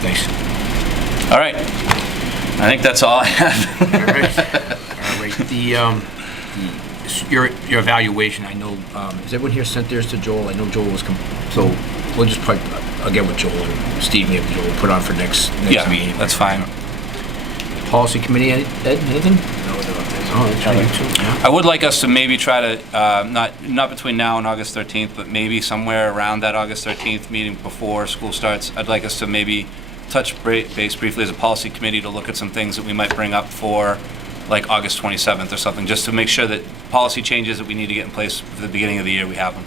Thanks. All right. I think that's all I have. All right. Your evaluation, I know, has everyone here sent theirs to Joel? I know Joel was, so we'll just probably, I'll get with Joel and Steve, maybe Joel, put on for next meeting. That's fine. Policy committee, Ed, anything? Oh, that's for you too. Yeah. I would like us to maybe try to, not between now and August 13th, but maybe somewhere around that August 13th meeting before school starts, I'd like us to maybe touch base briefly as a policy committee to look at some things that we might bring up for like August 27th or something, just to make sure that policy changes that we need to get in place for the beginning of the year, we have them.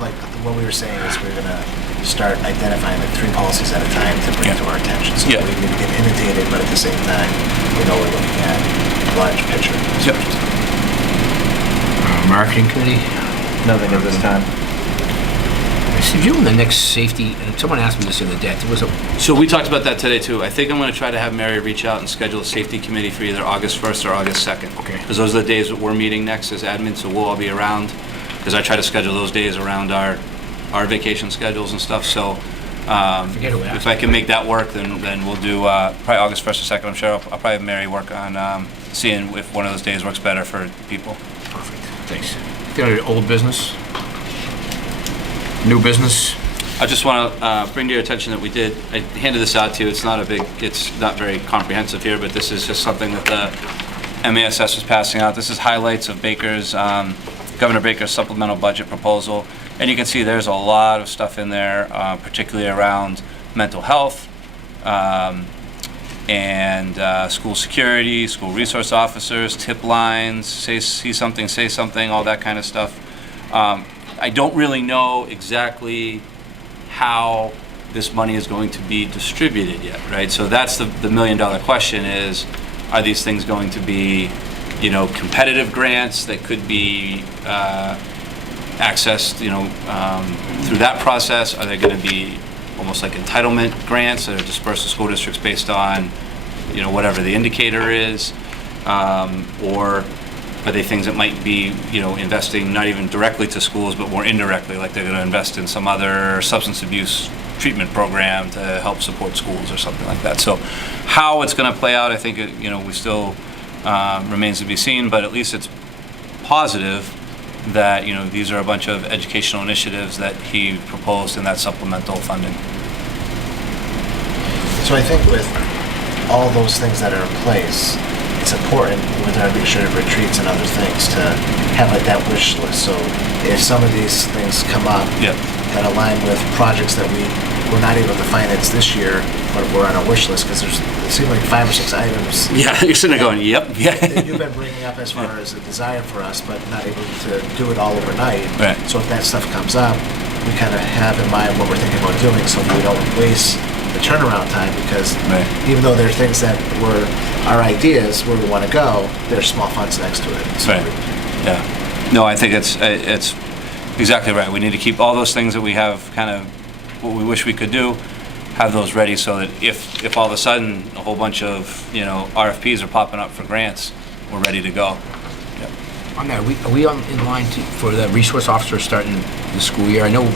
Like what we were saying is we're going to start identifying like 3 policies at a time to bring to our attention. So we maybe get inundated, but at the same time, we know we're looking at a large picture. Yep. Marketing committee? Nothing at this time. Steve, you on the next safety, and someone asked me this the other day. So we talked about that today too. I think I'm going to try to have Mary reach out and schedule a safety committee for either August 1st or August 2nd. Okay. Because those are the days that we're meeting next as admin, so we'll all be around. Because I try to schedule those days around our vacation schedules and stuff. So if I can make that work, then we'll do probably August 1st or 2nd. I'm sure I'll probably have Mary work on seeing if one of those days works better for people. Perfect. Thanks. Old business? New business? I just want to bring to your attention that I handed this out to you. It's not very comprehensive here, but this is just something that the MASS is passing out. This is highlights of Governor Baker's supplemental budget proposal. And you can see there's a lot of stuff in there, particularly around mental health, and school security, school resource officers, tip lines, see something, say something, all that kind of stuff. I don't really know exactly how this money is going to be distributed yet, right? So that's the million-dollar question is, are these things going to be, competitive grants that could be accessed, through that process? Are they going to be almost like entitlement grants that are dispersed to school districts based on, whatever the indicator is? Or are they things that might be, investing not even directly to schools, but more indirectly, like they're going to invest in some other substance abuse treatment program to help support schools or something like that. So how it's going to play out, I think, we still remains to be seen, but at least it's positive that, these are a bunch of educational initiatives that he proposed in that supplemental funding. So I think with all those things that are in place, it's important with our administrative retreats and other things to have like that wish list. So if some of these things come up that align with projects that we're not able to finance this year, but we're on a wish list, because it seems like 5 or 6 items. Yeah, you're sitting there going, yep. that you've been bringing up as far as a desire for us, but not able to do it all overnight. Right. So if that stuff comes up, we kind of have in mind what we're thinking about doing, so we don't waste the turnaround time, because even though there are things that were our ideas where we want to go, there's small funds next to it. So Right. Yeah. No, I think it's exactly right. We need to keep all those things that we have, kind of what we wish we could do, have those ready, so that if all of a sudden a whole bunch of RFPs are popping up for grants, we're ready to go. Yep. On that, are we in line for the resource officer starting the school year? I know.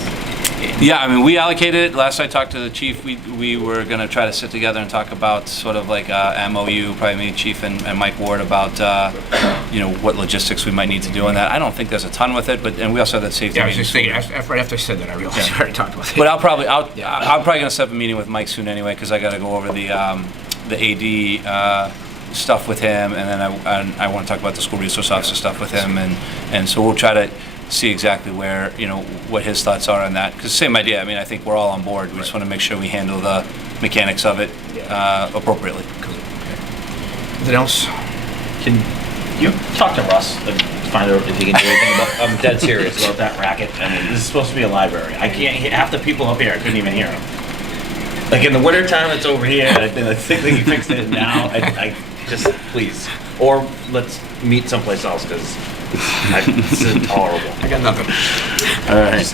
Yeah, I mean, we allocated it. Last I talked to the chief, we were going to try to sit together and talk about sort of like MOU, probably me, chief, and Mike Ward, about what logistics we might need to do on that. I don't think there's a ton with it, and we also have that safety. Yeah, I was meeting. just thinking, right after I said that, I realized we already talked about it. But I'm probably going to set up a meeting with Mike soon anyway, because I got to go over the AD stuff with him, and then I want to talk about the school resource officer stuff with him, and so we'll try to see exactly where, what his thoughts are on that. Because same idea. I mean, I think we're all on board. We just want to make sure we handle the mechanics of it appropriately. Anything else? Can you talk to Russ and find out if he can do anything about? I'm dead serious about that racket. I mean, this is supposed to be a library. I can't. Half the people up here, I couldn't even hear them. Like in the wintertime, it's over here. I think that you fixed it now. I just please, or let's meet someplace else, because it's intolerable. I got nothing. All right.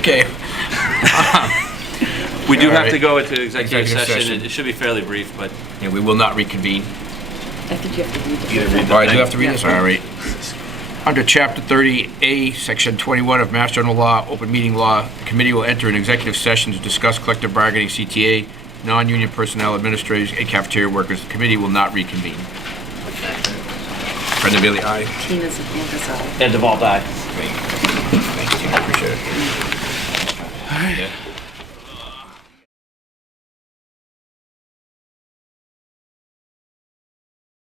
Okay. We do All have right. to go into executive Executive session. session. It should be fairly brief, but Yeah, we will not reconvene. I think you have to read the Either whole read thing. Oh, I do have to read this? All right. Under Chapter 30A, Section 21 of Mass General Law, Open Meeting Law, the committee will enter an executive session to discuss collective bargaining, CTA, non-union personnel, administrators, and cafeteria workers. The committee will not reconvene. Brendan Bailey, aye. Tina Zapata, aye. And Deval, aye. Thank you, Tina. Appreciate it. all right.